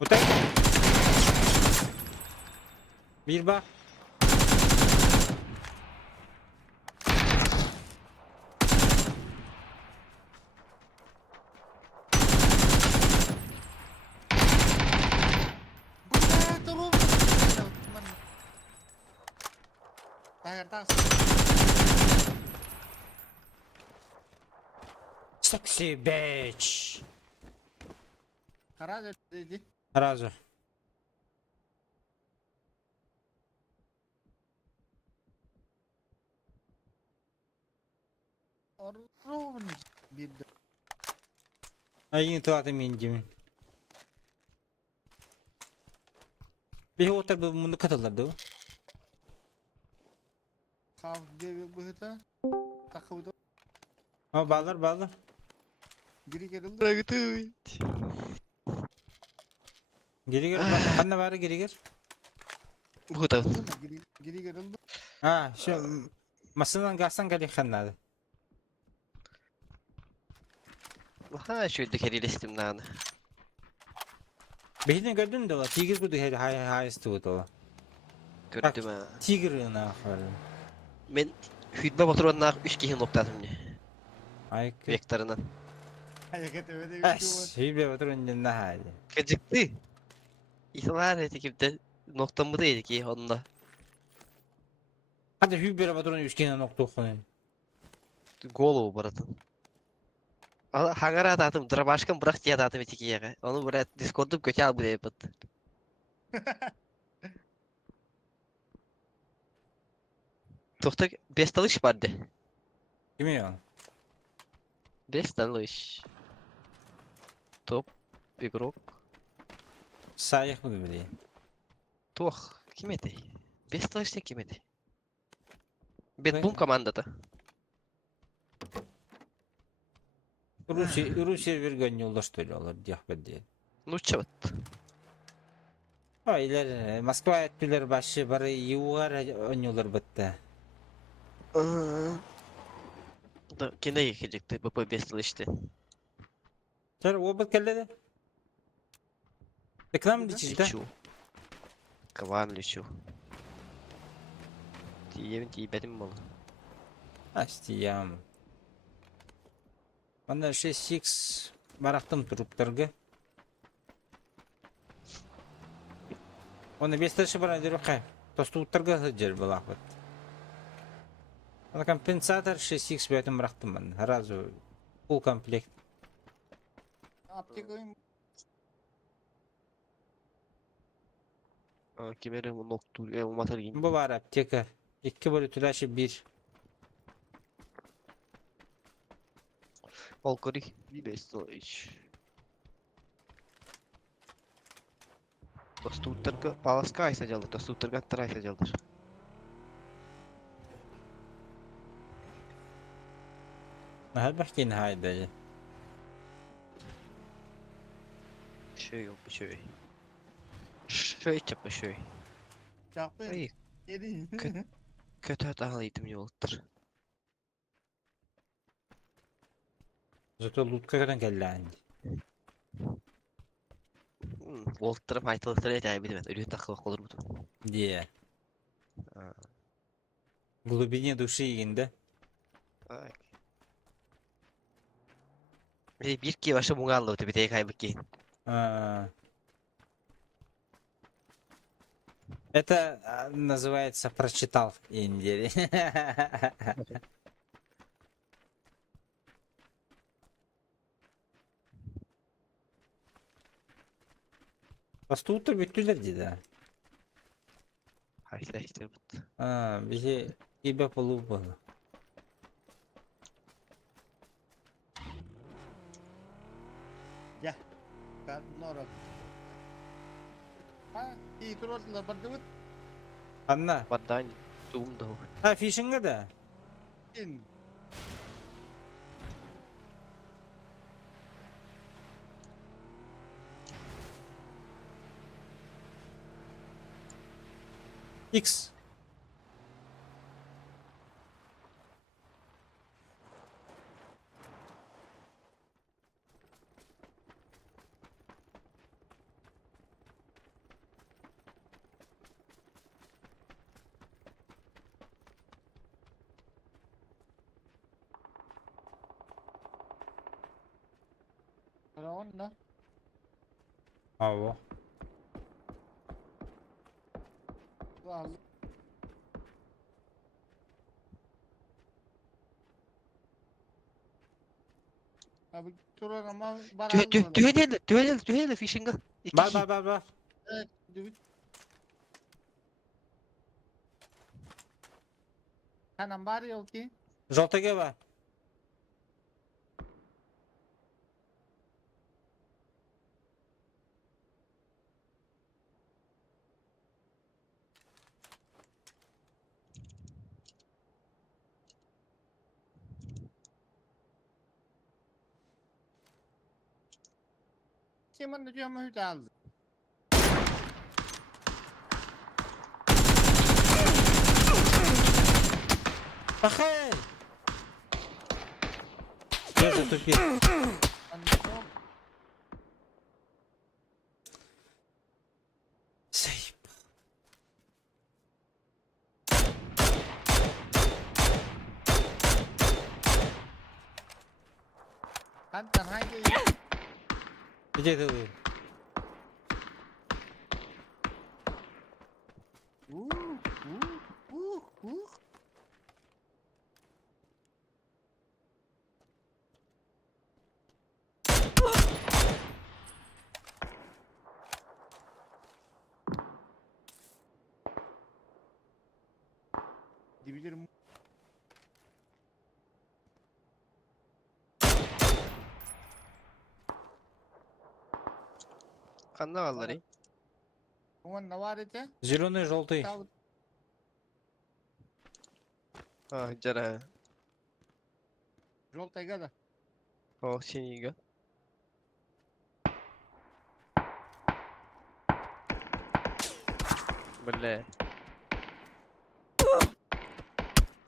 Вот так. Бирба. Tolong. Tahan tas. Sexy bitch. Karar dedi. Сразу. Orun. Bir de. Ayın tuatı mindim. Bir otur bu bunu katılırdı. Kav gibi bıhıta. Takıvdı. Ama bağlar. Geri gelildi. Братуй. Geri gir. Kanna var geri gir. Bu da. Geri gelildi. Ha şu masadan kalsan geri kannadı. Ha şöyle kerilistim lan. Beni gördün de la tigir kudu hay istu da. Gördüm ha. Tigir ne var. Men hüdbe oturanlar 3 kişi noktadım ne. Ay ki. Vektarından. Ayak etmedi. Bir şey var. Hibe oturun ne hali. Gıcıktı. İhbar ekipte noktamı da yedik iyi onda. Hadi hibe oturun üçgene nokta okuyun. Gol o baratın. Hangara atadım. Dura başkan bırak diye atadım etiki yere. Onu buraya Discord'um kötü al buraya yapıttı. Tokta 5 dalış vardı. Kimi ya? 5 dalış. Top. Игрок. Sayık mı gibi. Toh. Kim edi? 5 dalışta kim edi? Ben Ne? bum komandada. Rusya vergen yoldaş öyle olur diye diye. Ну чё вот. Aylar Moskva ettiler başı bari yuvar oynuyorlar bitti. Da kine gelecekti bu 5 dalışta. Sen o bak kelle. Reklam dişinde. Лечу. К вам лечу. Тиевин benim mal. Астиям. Bana 6x baraktım truplarga. Onu 5 taşı bana diyor ki. Tostutlarga hıcır balakvat. Ona kompensator 6x bıraktım bıraktım ben. Harazu full komplekt. Aptekayım. Kemerim noktu. Matar gibi. Bu var apteka. 2 bölü tülaşı 1. Полкори. 503. Dostutlarga palaska aysa jaldır. Dostutlarga attır aysa jaldır. هل بحكي نهاية Şey yok bu şey. Şey çapa şey. Çapın. Ay Yedi. kötü hatalıydım yoldur. Зато лутка kadar geldi عندي. Voltlarım haytalıkları eder bilmez. Ölüyü takılık olur mu? Diye. Ha. В глубине души егенде. Ay. Bir ki başta bunu anlattı bir tek kaybı ki. А. Это называется прочитал Индии. Постутыр бүттүлөр дейді. Hayta işte bu. Bize gibi bulu bulu. Ya. Kan norok. Ha, terus lah berdua Anna. Vadan zoom da. Ha fishing'e de. in. X. Rawan dah. Avo. Wah. Abi turun ama barang. Düğün fishing'ı. Бар. Evet, duit. Kanam var yok ki. Желтыге бар. Kimin diyor mu hiç aldı? Пахай! Я затупил. Anladım. Сейп. Kantan hangi? Где ты вы? Uh. Dibilirim. Kanna valları. Ulan ne var ete? Зеленый, желтый. Tav- Ha cara. Yol tegada. O seniga. Böyle.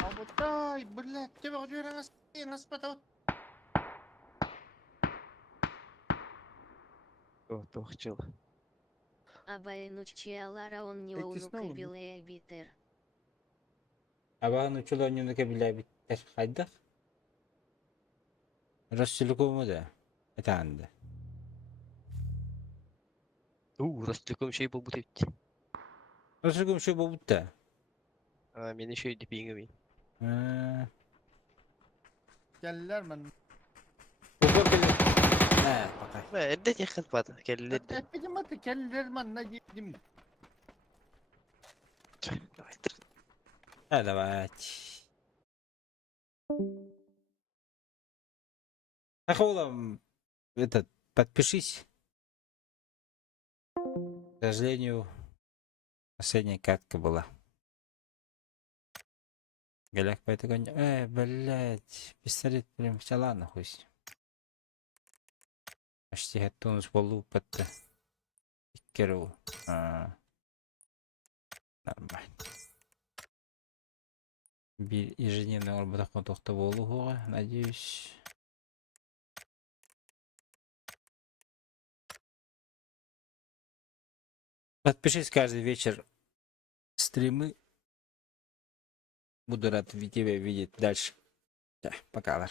Abutay, belat. Coba kau jual ngas patut. Tohçul. Абайнуччиалара он не Эти снова, да? унукабилая битер. Абаған учулы önündeki bile bitter. Haydi. Rastçılık da. Etandi. Rastlıkım şey bu tepki. Rastçılık şu bu da. Ha beni şey dipinge mi? Geldiler ben. Bu bile. He, bakay. Ve edde yakın bana. Geldi. Hepim atı geldiler ben ne yedim. Hadi bak. Ахола, этот, подпишись. К сожалению, последняя катка была. Голяк по этой гоне. Блядь, пистолет прям взяла нахуй. Почти готов с полупата. Керу. Нормально. Ежедневный работа контакта Волугора, надеюсь. Подпишись каждый вечер стримы. Буду рад тебя видеть дальше. Да, пока.